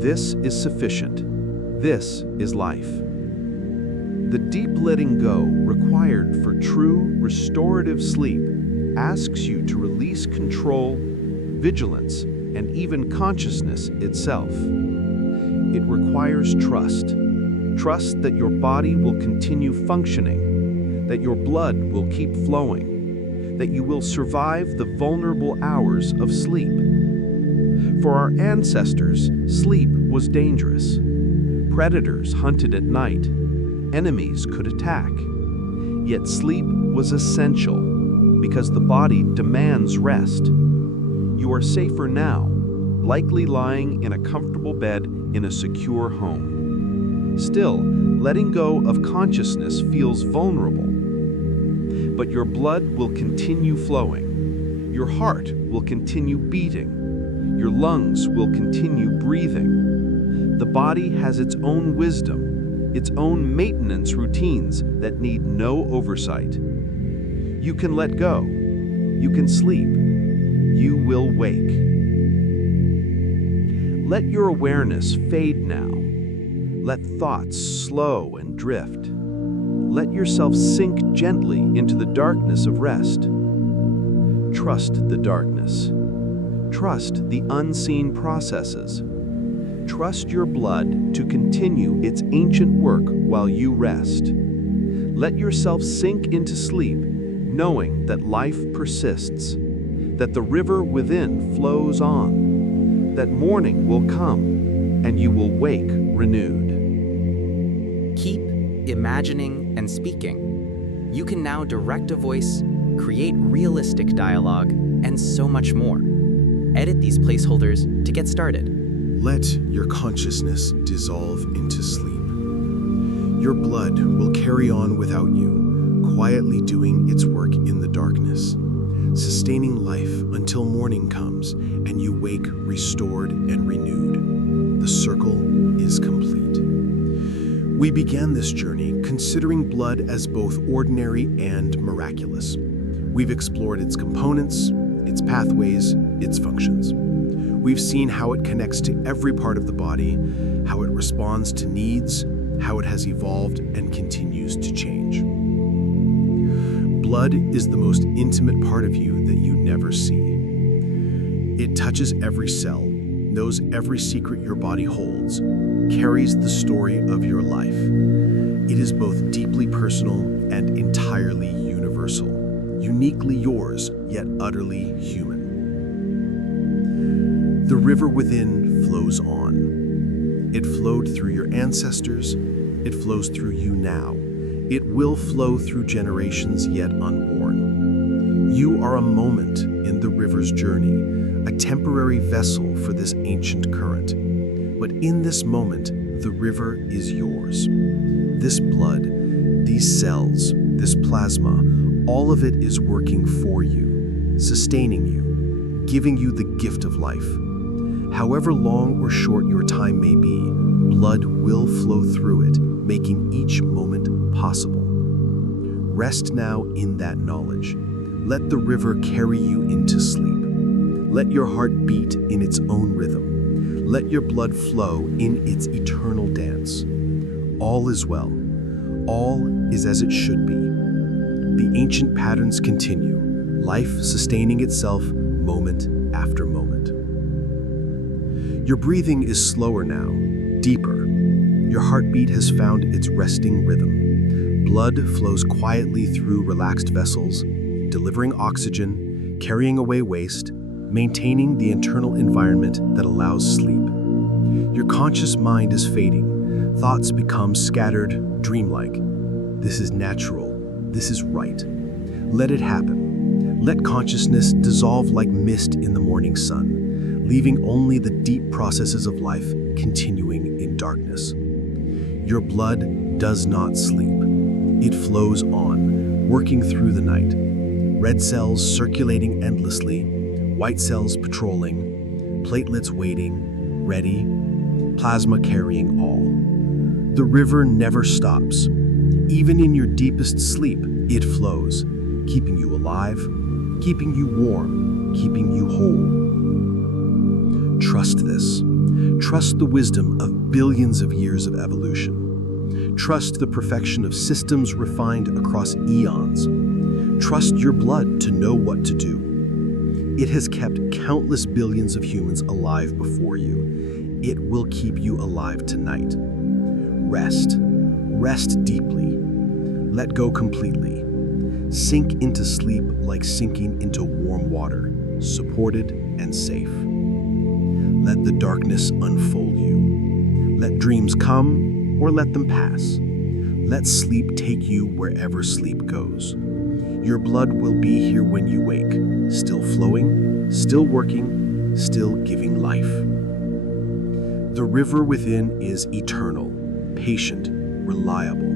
This is sufficient. This is life. The deep letting go required for true restorative sleep asks you to release control, vigilance, and even consciousness itself. It requires trust. Trust that your body will continue functioning, that your blood will keep flowing, that you will survive the vulnerable hours of sleep. For our ancestors, sleep was dangerous. Predators hunted at night. Enemies could attack. Yet sleep was essential because the body demands rest. You are safer now, likely lying in a comfortable bed in a secure home. Still, letting go of consciousness feels vulnerable. But your blood will continue flowing. Your heart will continue beating. Your lungs will continue breathing. The body has its own wisdom, its own maintenance routines that need no oversight. You can let go. You can sleep. You will wake. Let your awareness fade now. Let thoughts slow and drift. Let yourself sink gently into the darkness of rest. Trust the darkness. Trust the unseen processes. Trust your blood to continue its ancient work while you rest. Let yourself sink into sleep, knowing that life persists, that the river within flows on, that morning will come, and you will wake renewed. Keep imagining and speaking. You can now direct a voice, create realistic dialogue, and so much more. Edit these placeholders to get started. Let your consciousness dissolve into sleep. Your blood will carry on without you, quietly doing its work in the darkness, sustaining life until morning comes and you wake restored and renewed. The circle is complete. We began this journey considering blood as both ordinary and miraculous. We've explored its components, its pathways, its functions. We've seen how it connects to every part of the body, how it responds to needs, how it has evolved and continues to change. Blood is the most intimate part of you that you never see. It touches every cell, knows every secret your body holds, carries the story of your life. It is both deeply personal and entirely universal, uniquely yours, yet utterly human. The river within flows on. It flowed through your ancestors. It flows through you now. It will flow through generations yet unborn. You are a moment in the river's journey, a temporary vessel for this ancient current. But in this moment, the river is yours. This blood, these cells, this plasma, all of it is working for you, sustaining you, giving you the gift of life. However long or short your time may be, blood will flow through it, making each moment possible. Rest now in that knowledge. Let the river carry you into sleep. Let your heart beat in its own rhythm. Let your blood flow in its eternal dance. All is well. All is as it should be. The ancient patterns continue, life sustaining itself moment after moment. Your breathing is slower now, deeper. Your heartbeat has found its resting rhythm. blood flows quietly through relaxed vessels, delivering oxygen, carrying away waste, maintaining the internal environment that allows sleep. Your conscious mind is fading. Thoughts become scattered, dreamlike. This is natural. This is right. Let it happen. Let consciousness dissolve like mist in the morning sun, leaving only the deep processes of life continuing in darkness. Your blood does not sleep. It flows on, working through the night. Red cells circulating endlessly, white cells patrolling, platelets waiting, ready, plasma carrying all. The river never stops. Even in your deepest sleep, it flows, keeping you alive, keeping you warm, keeping you whole. Trust this. Trust the wisdom of billions of years of evolution. Trust the perfection of systems refined across eons. Trust your blood to know what to do. It has kept countless billions of humans alive before you. It will keep you alive tonight. Rest. Rest deeply. Let go completely. Sink into sleep like sinking into warm water, supported and safe. Let the darkness unfold you. Let dreams come or let them pass. Let sleep take you wherever sleep goes. Your blood will be here when you wake, still flowing, still working, still giving life. The river within is eternal, patient, reliable.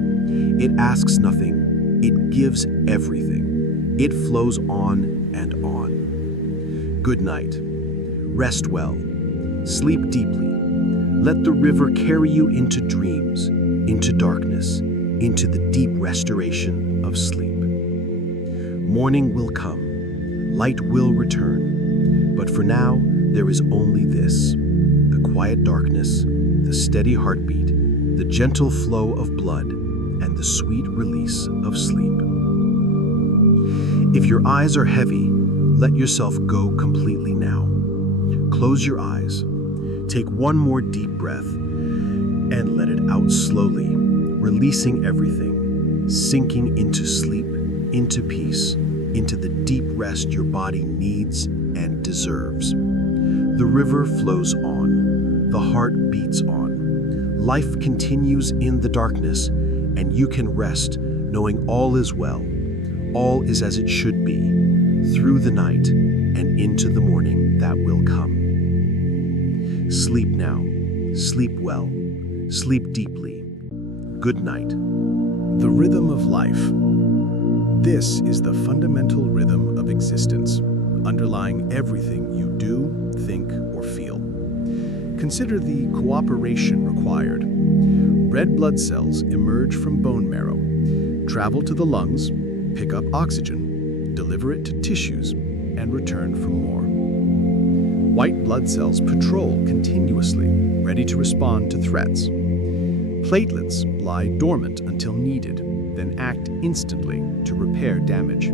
It asks nothing, it gives everything. It flows on and on. Good night. Rest well. Sleep deeply. Let the river carry you into dreams, into darkness, into the deep restoration of sleep. Morning will come. Light will return. But for now, there is only this: the quiet darkness, the steady heartbeat, the gentle flow of blood, and the sweet release of sleep. If your eyes are heavy, let yourself go completely now. Close your eyes. Take one more deep breath and let it out slowly, releasing everything, sinking into sleep, into peace, into the deep rest your body needs and deserves. The river flows on. The heart beats on. Life continues in the darkness, and you can rest knowing all is well. All is as it should be, through the night and into the morning that will come. Sleep now. Sleep well. Sleep deeply. Good night. The rhythm of life. This is the fundamental rhythm of existence, underlying everything you do, think, or feel. Consider the cooperation required. Red blood cells emerge from bone marrow, travel to the lungs, pick up oxygen, deliver it to tissues, and return for more. White blood cells patrol continuously, ready to respond to threats. Platelets lie dormant until needed, then act instantly to repair damage.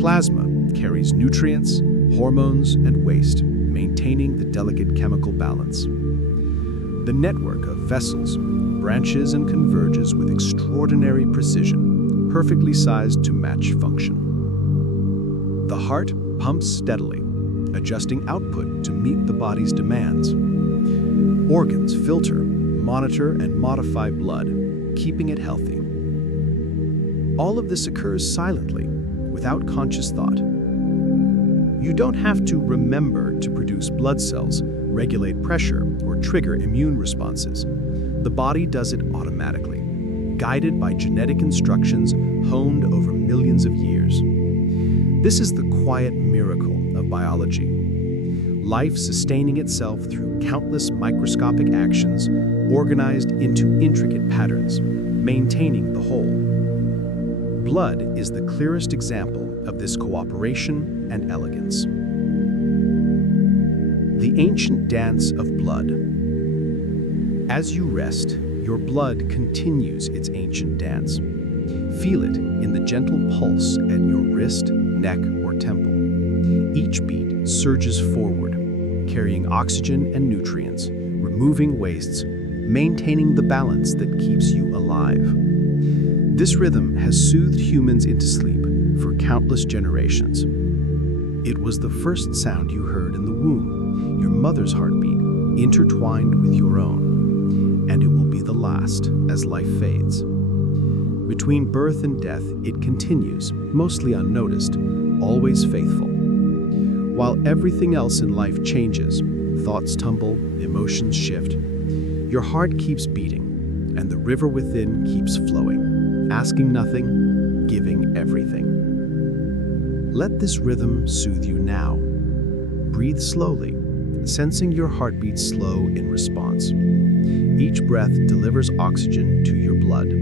Plasma carries nutrients, hormones, and waste, maintaining the delicate chemical balance. The network of vessels branches and converges with extraordinary precision, perfectly sized to match function. The heart pumps steadily, adjusting output to meet the body's demands. Organs filter, monitor, and modify blood, keeping it healthy. All of this occurs silently, without conscious thought. You don't have to remember to produce blood cells, regulate pressure, or trigger immune responses. The body does it automatically, guided by genetic instructions honed over millions of years. This is the quiet miracle of biology. Life sustaining itself through countless microscopic actions, organized into intricate patterns, maintaining the whole. Blood is the clearest example of this cooperation and elegance. The ancient dance of blood. As you rest, your blood continues its ancient dance. Feel it in the gentle pulse at your wrist, neck, or temple. Each beat surges forward, carrying oxygen and nutrients, removing wastes, maintaining the balance that keeps you alive. This rhythm has soothed humans into sleep for countless generations. It was the first sound you heard in the womb, your mother's heartbeat, intertwined with your own, and it will be the last as life fades. Between birth and death, it continues, mostly unnoticed, always faithful. While everything else in life changes, thoughts tumble, emotions shift, your heart keeps beating, and the river within keeps flowing, asking nothing, giving everything. Let this rhythm soothe you now. Breathe slowly, sensing your heartbeat slow in response. Each breath delivers oxygen to your blood.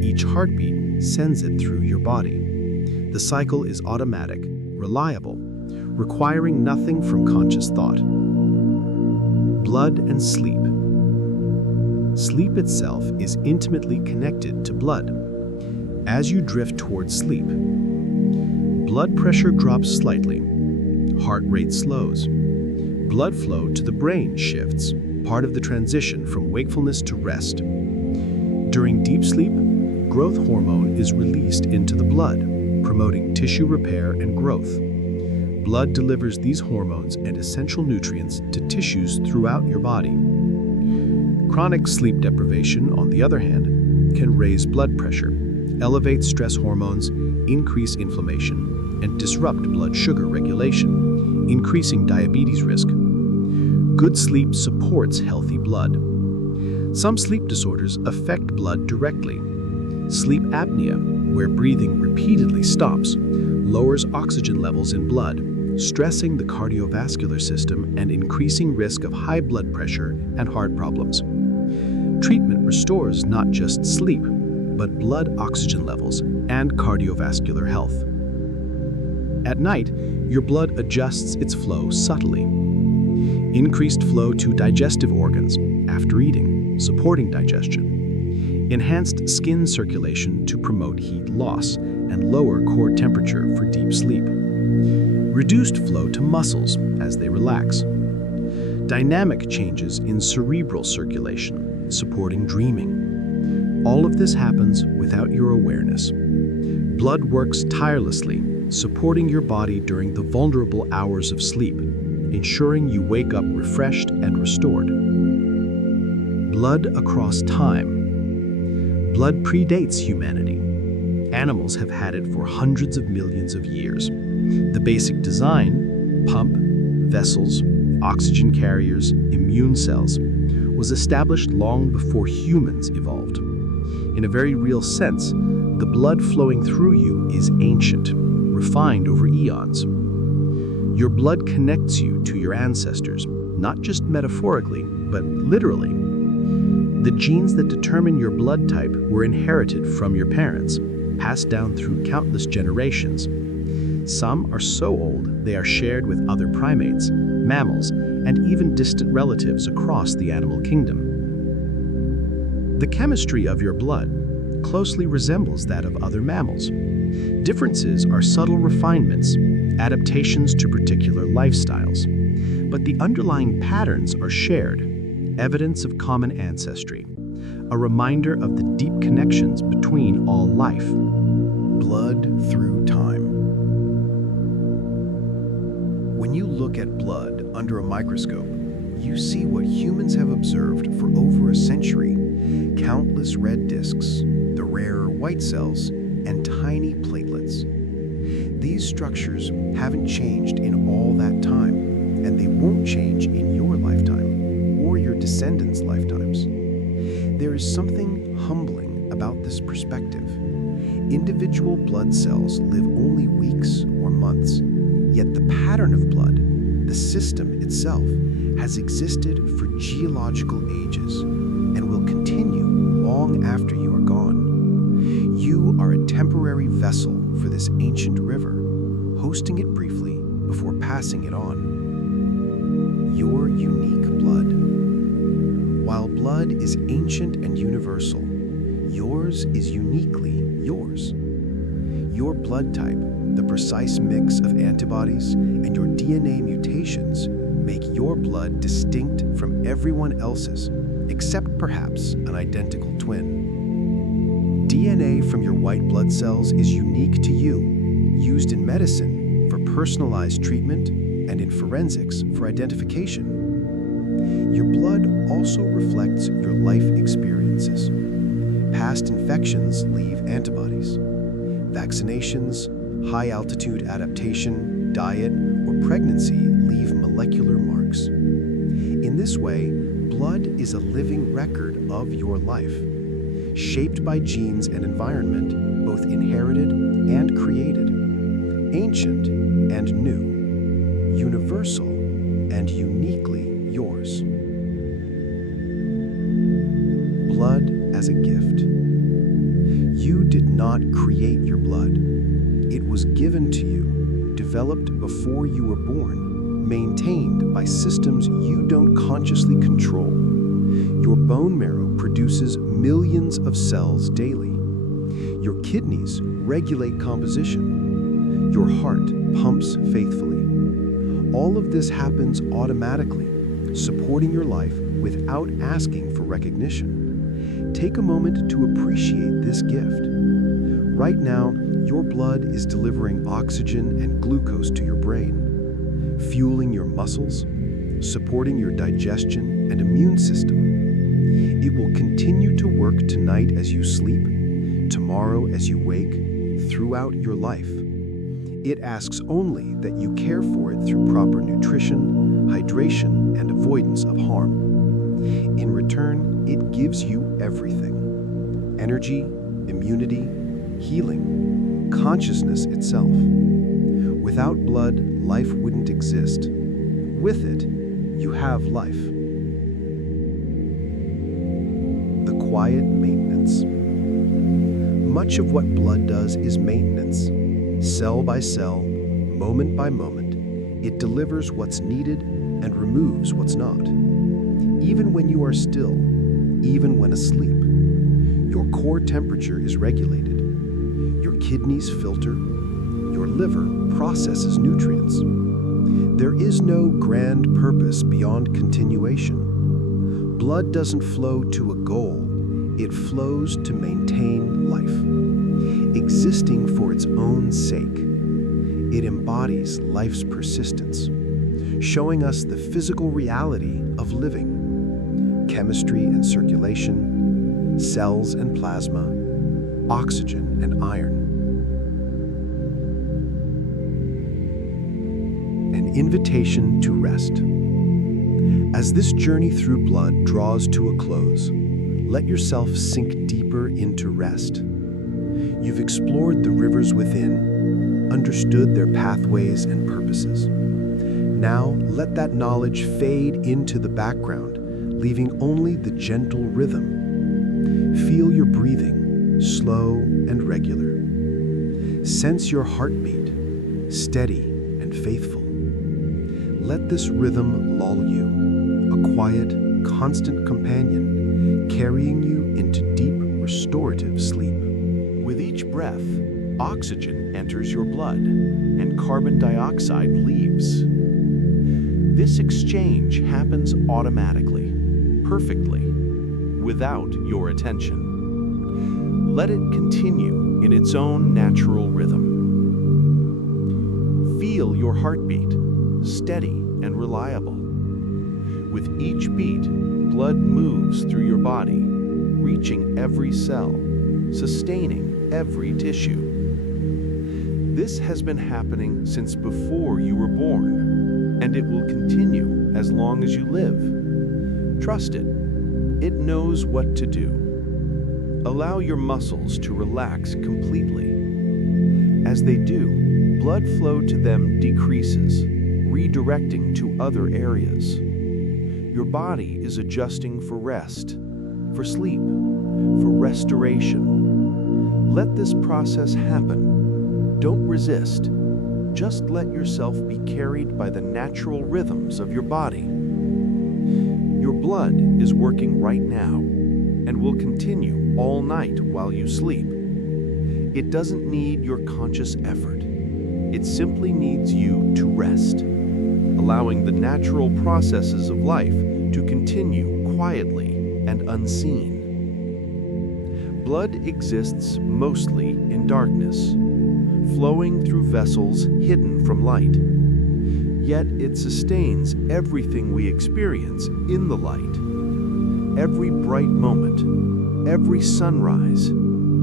Each heartbeat sends it through your body. The cycle is automatic, reliable, requiring nothing from conscious thought. Blood and sleep. Sleep itself is intimately connected to blood. As you drift towards sleep, blood pressure drops slightly, heart rate slows, blood flow to the brain shifts, part of the transition from wakefulness to rest. During deep sleep, growth hormone is released into the blood, promoting tissue repair and growth. Blood delivers these hormones and essential nutrients to tissues throughout your body. Chronic sleep deprivation, on the other hand, can raise blood pressure, elevate stress hormones, increase inflammation, and disrupt blood sugar regulation, increasing diabetes risk. Good sleep supports healthy blood. Some sleep disorders affect blood directly. Sleep apnea, where breathing repeatedly stops, lowers oxygen levels in blood, stressing the cardiovascular system and increasing risk of high blood pressure and heart problems. Treatment restores not just sleep, but blood oxygen levels and cardiovascular health. At night, your blood adjusts its flow subtly. Increased flow to digestive organs after eating, supporting digestion. Enhanced skin circulation to promote heat loss and lower core temperature for deep sleep. Reduced flow to muscles as they relax. Dynamic changes in cerebral circulation, supporting dreaming. All of this happens without your awareness. Blood works tirelessly, supporting your body during the vulnerable hours of sleep, ensuring you wake up refreshed and restored. Blood across time. Blood predates humanity. Animals have had it for hundreds of millions of years. The basic design, pump, vessels, oxygen carriers, immune cells, was established long before humans evolved. In a very real sense, the blood flowing through you is ancient, refined over eons. Your blood connects you to your ancestors, not just metaphorically, but literally. The genes that determine your blood type were inherited from your parents, passed down through countless generations. Some are so old they are shared with other primates, mammals, and even distant relatives across the animal kingdom. The chemistry of your blood closely resembles that of other mammals. Differences are subtle refinements, adaptations to particular lifestyles, but the underlying patterns are shared, evidence of common ancestry, a reminder of the deep connections between all life. Blood through time. When you look at blood under a microscope, you see what humans have observed for over a century: countless red discs, the rarer white cells, and tiny platelets. These structures haven't changed in all that time, and they won't change in your lifetime or your descendants' lifetimes. There is something humbling about this perspective. Individual blood cells live only weeks or months, yet the pattern of blood, the system itself, has existed for geological ages and will continue long after you are gone. You are a temporary vessel for this ancient river, hosting it briefly before passing it on. Your unique blood. While blood is ancient and universal, yours is uniquely yours. Your blood type, the precise mix of antibodies, and your DNA mutations make your blood distinct from everyone else's, except perhaps an identical twin. DNA from your white blood cells is unique to you, used in medicine for personalized treatment and in forensics for identification. Your blood also reflects your life experiences. Past infections leave antibodies. Vaccinations, high-altitude adaptation, diet, or pregnancy leave molecular marks. In this way, blood is a living record of your life, shaped by genes and environment, both inherited and created, ancient and new, universal and uniquely yours. Blood as a gift. You did not create your blood. It was given to you, developed before you were born, maintained by systems you don't consciously control. Your bone marrow produces millions of cells daily. Your kidneys regulate composition. Your heart pumps faithfully. All of this happens automatically, supporting your life without asking for recognition. Take a moment to appreciate this gift. Right now, your blood is delivering oxygen and glucose to your brain, fueling your muscles, supporting your digestion and immune system. It will continue to work tonight as you sleep, tomorrow as you wake, throughout your life. It asks only that you care for it through proper nutrition, hydration, and avoidance of harm. In return, it gives you everything: energy, immunity, healing, consciousness itself. Without blood, life wouldn't exist. With it, you have life. The quiet maintenance. Much of what blood does is maintenance. Cell by cell, moment by moment, it delivers what's needed and removes what's not. Even when you are still, even when asleep, your core temperature is regulated. Your kidneys filter. Your liver processes nutrients. There is no grand purpose beyond continuation. Blood doesn't flow to a goal. It flows to maintain life, existing for its own sake. It embodies life's persistence, showing us the physical reality of living: chemistry and circulation, cells and plasma, oxygen and iron. An invitation to rest. As this journey through blood draws to a close, let yourself sink deeper into rest. You've explored the rivers within, understood their pathways and purposes. Now, let that knowledge fade into the background, leaving only the gentle rhythm. Feel your breathing, slow and regular. Sense your heartbeat, steady and faithful. Let this rhythm lull you, a quiet, constant companion, carrying you into deep, restorative sleep. With each breath, oxygen enters your blood and carbon dioxide leaves. This exchange happens automatically, perfectly, without your attention. Let it continue in its own natural rhythm. Feel your heartbeat, steady and reliable. With each beat, blood moves through your body, reaching every cell, sustaining every tissue. This has been happening since before you were born, and it will continue as long as you live. Trust it. It knows what to do. Allow your muscles to relax completely. As they do, blood flow to them decreases, redirecting to other areas. Your body is adjusting for rest, for sleep, for restoration. Let this process happen. Don't resist. Just let yourself be carried by the natural rhythms of your body. Your blood is working right now and will continue all night while you sleep. It doesn't need your conscious effort. It simply needs you to rest, allowing the natural processes of life to continue quietly and unseen. Blood exists mostly in darkness, flowing through vessels hidden from light. Yet it sustains everything we experience in the light. Every bright moment, every sunrise,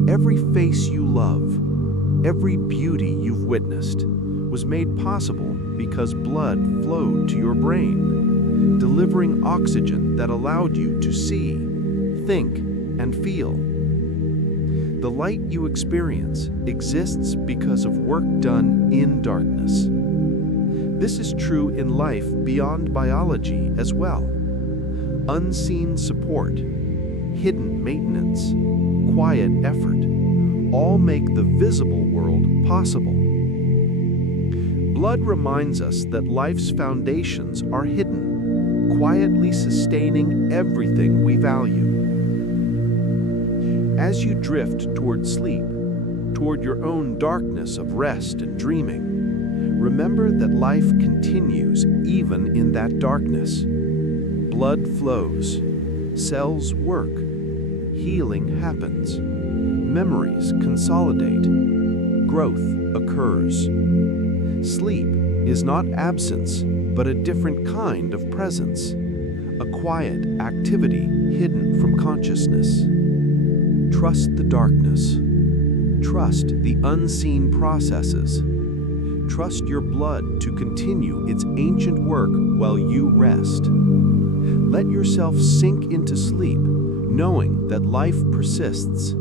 every face you love, every beauty you've witnessed was made possible because blood flowed to your brain, delivering oxygen that allowed you to see, think, and feel. The light you experience exists because of work done in darkness. This is true in life beyond biology as well. Unseen support, hidden maintenance, quiet effort, all make the visible world possible. Blood reminds us that life's foundations are hidden, quietly sustaining everything we value. As you drift toward sleep, toward your own darkness of rest and dreaming, remember that life continues even in that darkness. Blood flows, cells work, healing happens, memories consolidate, growth occurs. Sleep is not absence, but a different kind of presence, a quiet activity hidden from consciousness. Trust the darkness. Trust the unseen processes. Trust your blood to continue its ancient work while you rest. Let yourself sink into sleep, knowing that life persists,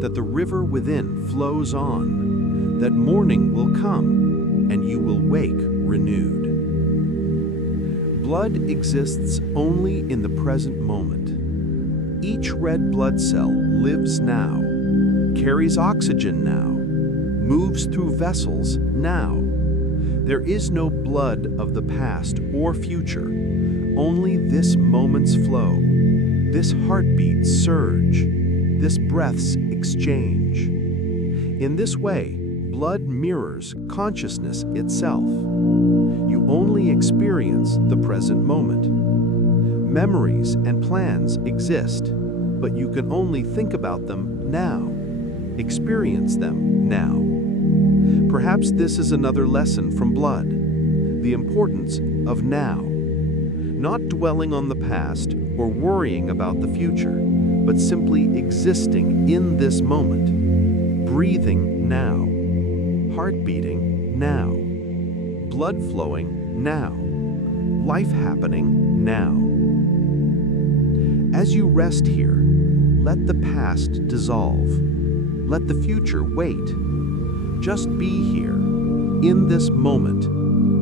that the river within flows on, that morning will come, and you will wake renewed. Blood exists only in the present moment. Each red blood cell lives now, carries oxygen now, moves through vessels now. There is no blood of the past or future, only this moment's flow, this heartbeat's surge, this breath's exchange. In this way, blood mirrors consciousness itself. You only experience the present moment. Memories and plans exist, but you can only think about them now, experience them now. Perhaps this is another lesson from blood, the importance of now. Not dwelling on the past or worrying about the future, but simply existing in this moment, breathing now, heart beating now, blood flowing now, life happening now. As you rest here, let the past dissolve. Let the future wait. Just be here, in this moment,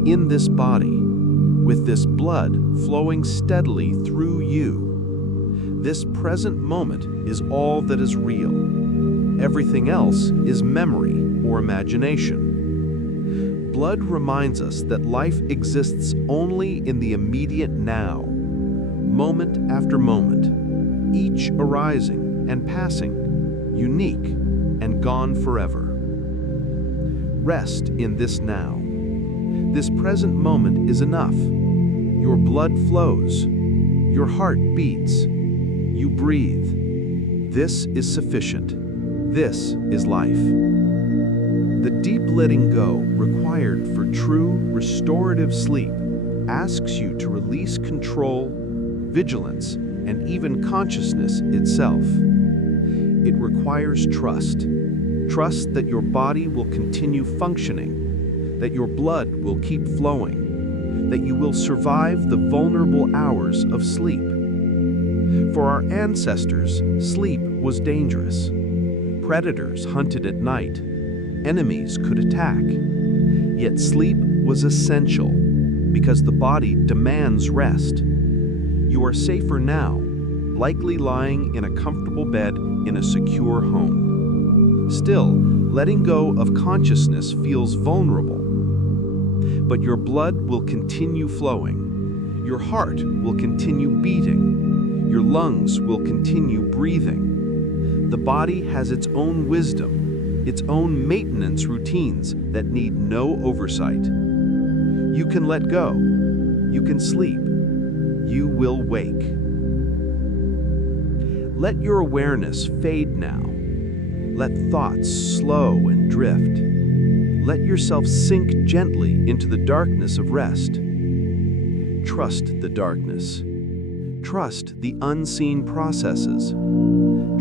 in this body, with this blood flowing steadily through you. This present moment is all that is real. Everything else is memory or imagination. Blood reminds us that life exists only in the immediate now, moment after moment, each arising and passing, unique and gone forever. Rest in this now. This present moment is enough. Your blood flows, your heart beats, you breathe. This is sufficient. This is life. The deep letting go required for true restorative sleep asks you to release control, vigilance, and even consciousness itself. It requires trust. Trust that your body will continue functioning, that your blood will keep flowing, that you will survive the vulnerable hours of sleep. For our ancestors, sleep was dangerous. Predators hunted at night. Enemies could attack. Yet sleep was essential because the body demands rest. You are safer now, likely lying in a comfortable bed in a secure home. Still, letting go of consciousness feels vulnerable. But your blood will continue flowing. Your heart will continue beating. Your lungs will continue breathing. The body has its own wisdom, its own maintenance routines that need no oversight. You can let go. You can sleep. You will wake. Let your awareness fade now, Let thoughts slow and drift. Let yourself sink gently into the darkness of rest. Trust the darkness. Trust the unseen processes.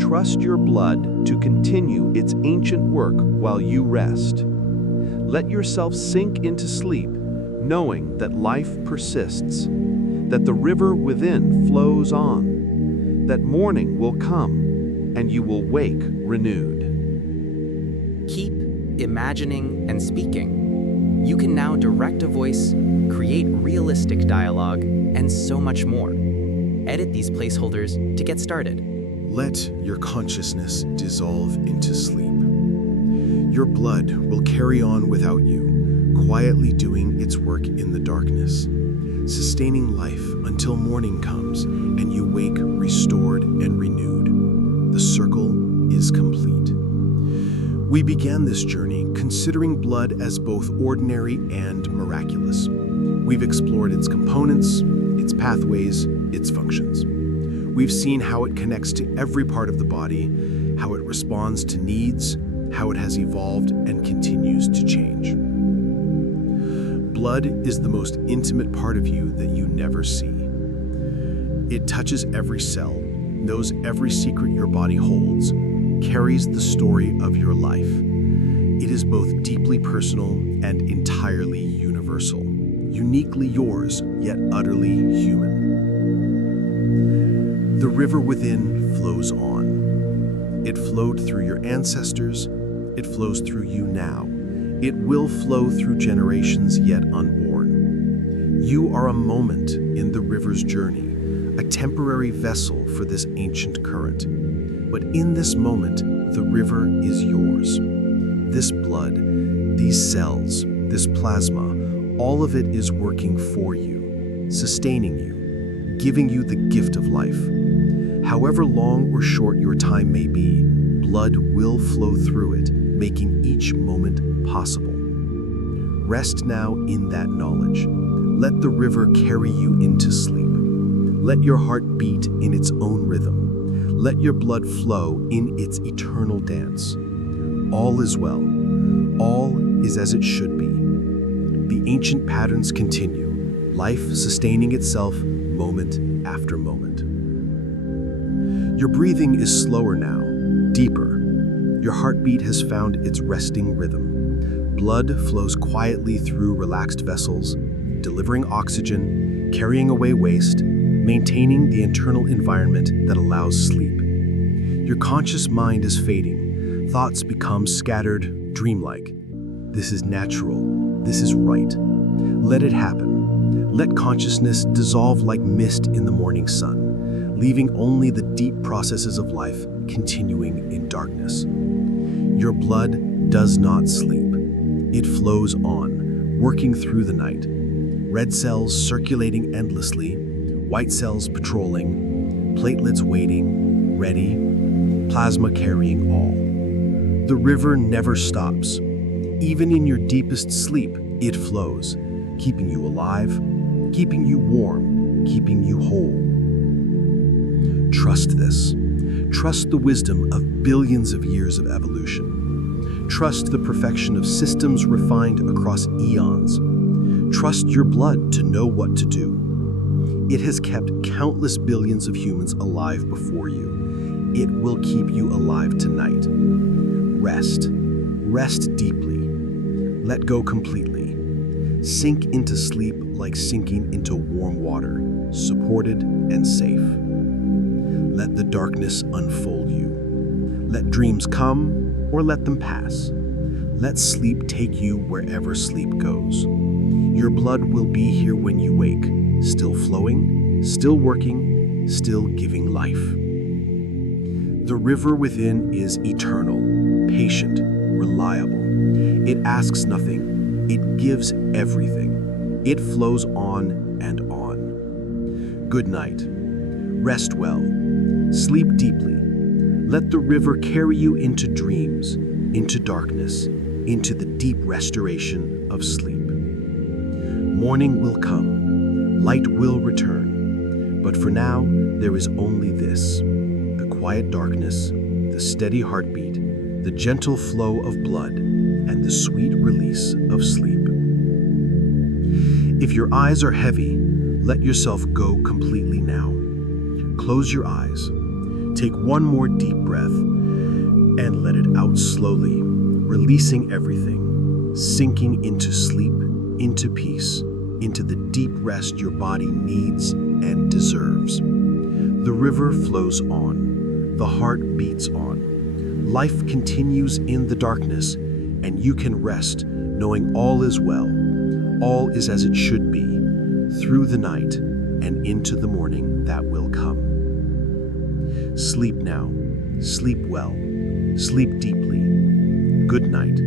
Trust your blood to continue its ancient work while you rest. Let yourself sink into sleep, knowing that life persists, that the river within flows on, that morning will come, and you will wake renewed. Keep imagining and speaking. You can now direct a voice, create realistic dialogue, and so much more. Edit these placeholders to get started. Let your consciousness dissolve into sleep. Your blood will carry on without you, quietly doing its work in the darkness, sustaining life until morning comes and you wake restored and renewed. The circle is complete. We began this journey considering blood as both ordinary and miraculous. We've explored its components, its pathways, its functions. We've seen how it connects to every part of the body, how it responds to needs, how it has evolved and continues to change. Blood is the most intimate part of you that you never see. It touches every cell, knows every secret your body holds, carries the story of your life. It is both deeply personal and entirely universal, uniquely yours, yet utterly human. The river within flows on. It flowed through your ancestors. It flows through you now. It will flow through generations yet unborn. You are a moment in the river's journey, a temporary vessel for this ancient current. But in this moment, the river is yours. This blood, these cells, this plasma, all of it is working for you, sustaining you, giving you the gift of life. However long or short your time may be, blood will flow through it, making each moment possible. Rest now in that knowledge. Let the river carry you into sleep. Let your heart beat in its own rhythm. Let your blood flow in its eternal dance. All is well. All is as it should be. The ancient patterns continue, life sustaining itself moment after moment. Your breathing is slower now, deeper. Your heartbeat has found its resting rhythm. Blood flows quietly through relaxed vessels, delivering oxygen, carrying away waste, maintaining the internal environment that allows sleep. Your conscious mind is fading. Thoughts become scattered, dreamlike. This is natural. This is right. Let it happen. Let consciousness dissolve like mist in the morning sun, leaving only the deep processes of life continuing in darkness. Your blood does not sleep. It flows on, working through the night. Red cells circulating endlessly, white cells patrolling, platelets waiting, ready, plasma carrying all. The river never stops. Even in your deepest sleep, it flows, keeping you alive, keeping you warm, keeping you whole. Trust this. Trust the wisdom of billions of years of evolution. Trust the perfection of systems refined across eons. Trust your blood to know what to do. It has kept countless billions of humans alive before you. It will keep you alive tonight. Rest. Rest deeply. Let go completely. Sink into sleep like sinking into warm water, supported and safe. Let the darkness unfold you. Let dreams come or let them pass. Let sleep take you wherever sleep goes. Your blood will be here when you wake, still flowing, still working, still giving life. The river within is eternal, patient, reliable. It asks nothing. It gives everything. It flows on and on. Good night. Rest well. Sleep deeply. Let the river carry you into dreams, into darkness, into the deep restoration of sleep. Morning will come. Light will return. But for now, there is only this: the quiet darkness, the steady heartbeat, the the gentle flow of blood, and the sweet release of sleep. If your eyes are heavy, let yourself go completely now. Close your eyes. Take one more deep breath and let it out slowly, releasing everything, sinking into sleep, into peace, into the deep rest your body needs and deserves. The river flows on. The heart beats on. Life continues in the darkness, and you can rest knowing all is well. All is as it should be, through the night and into the morning that will come. Sleep now. Sleep well. Sleep deeply. Good night.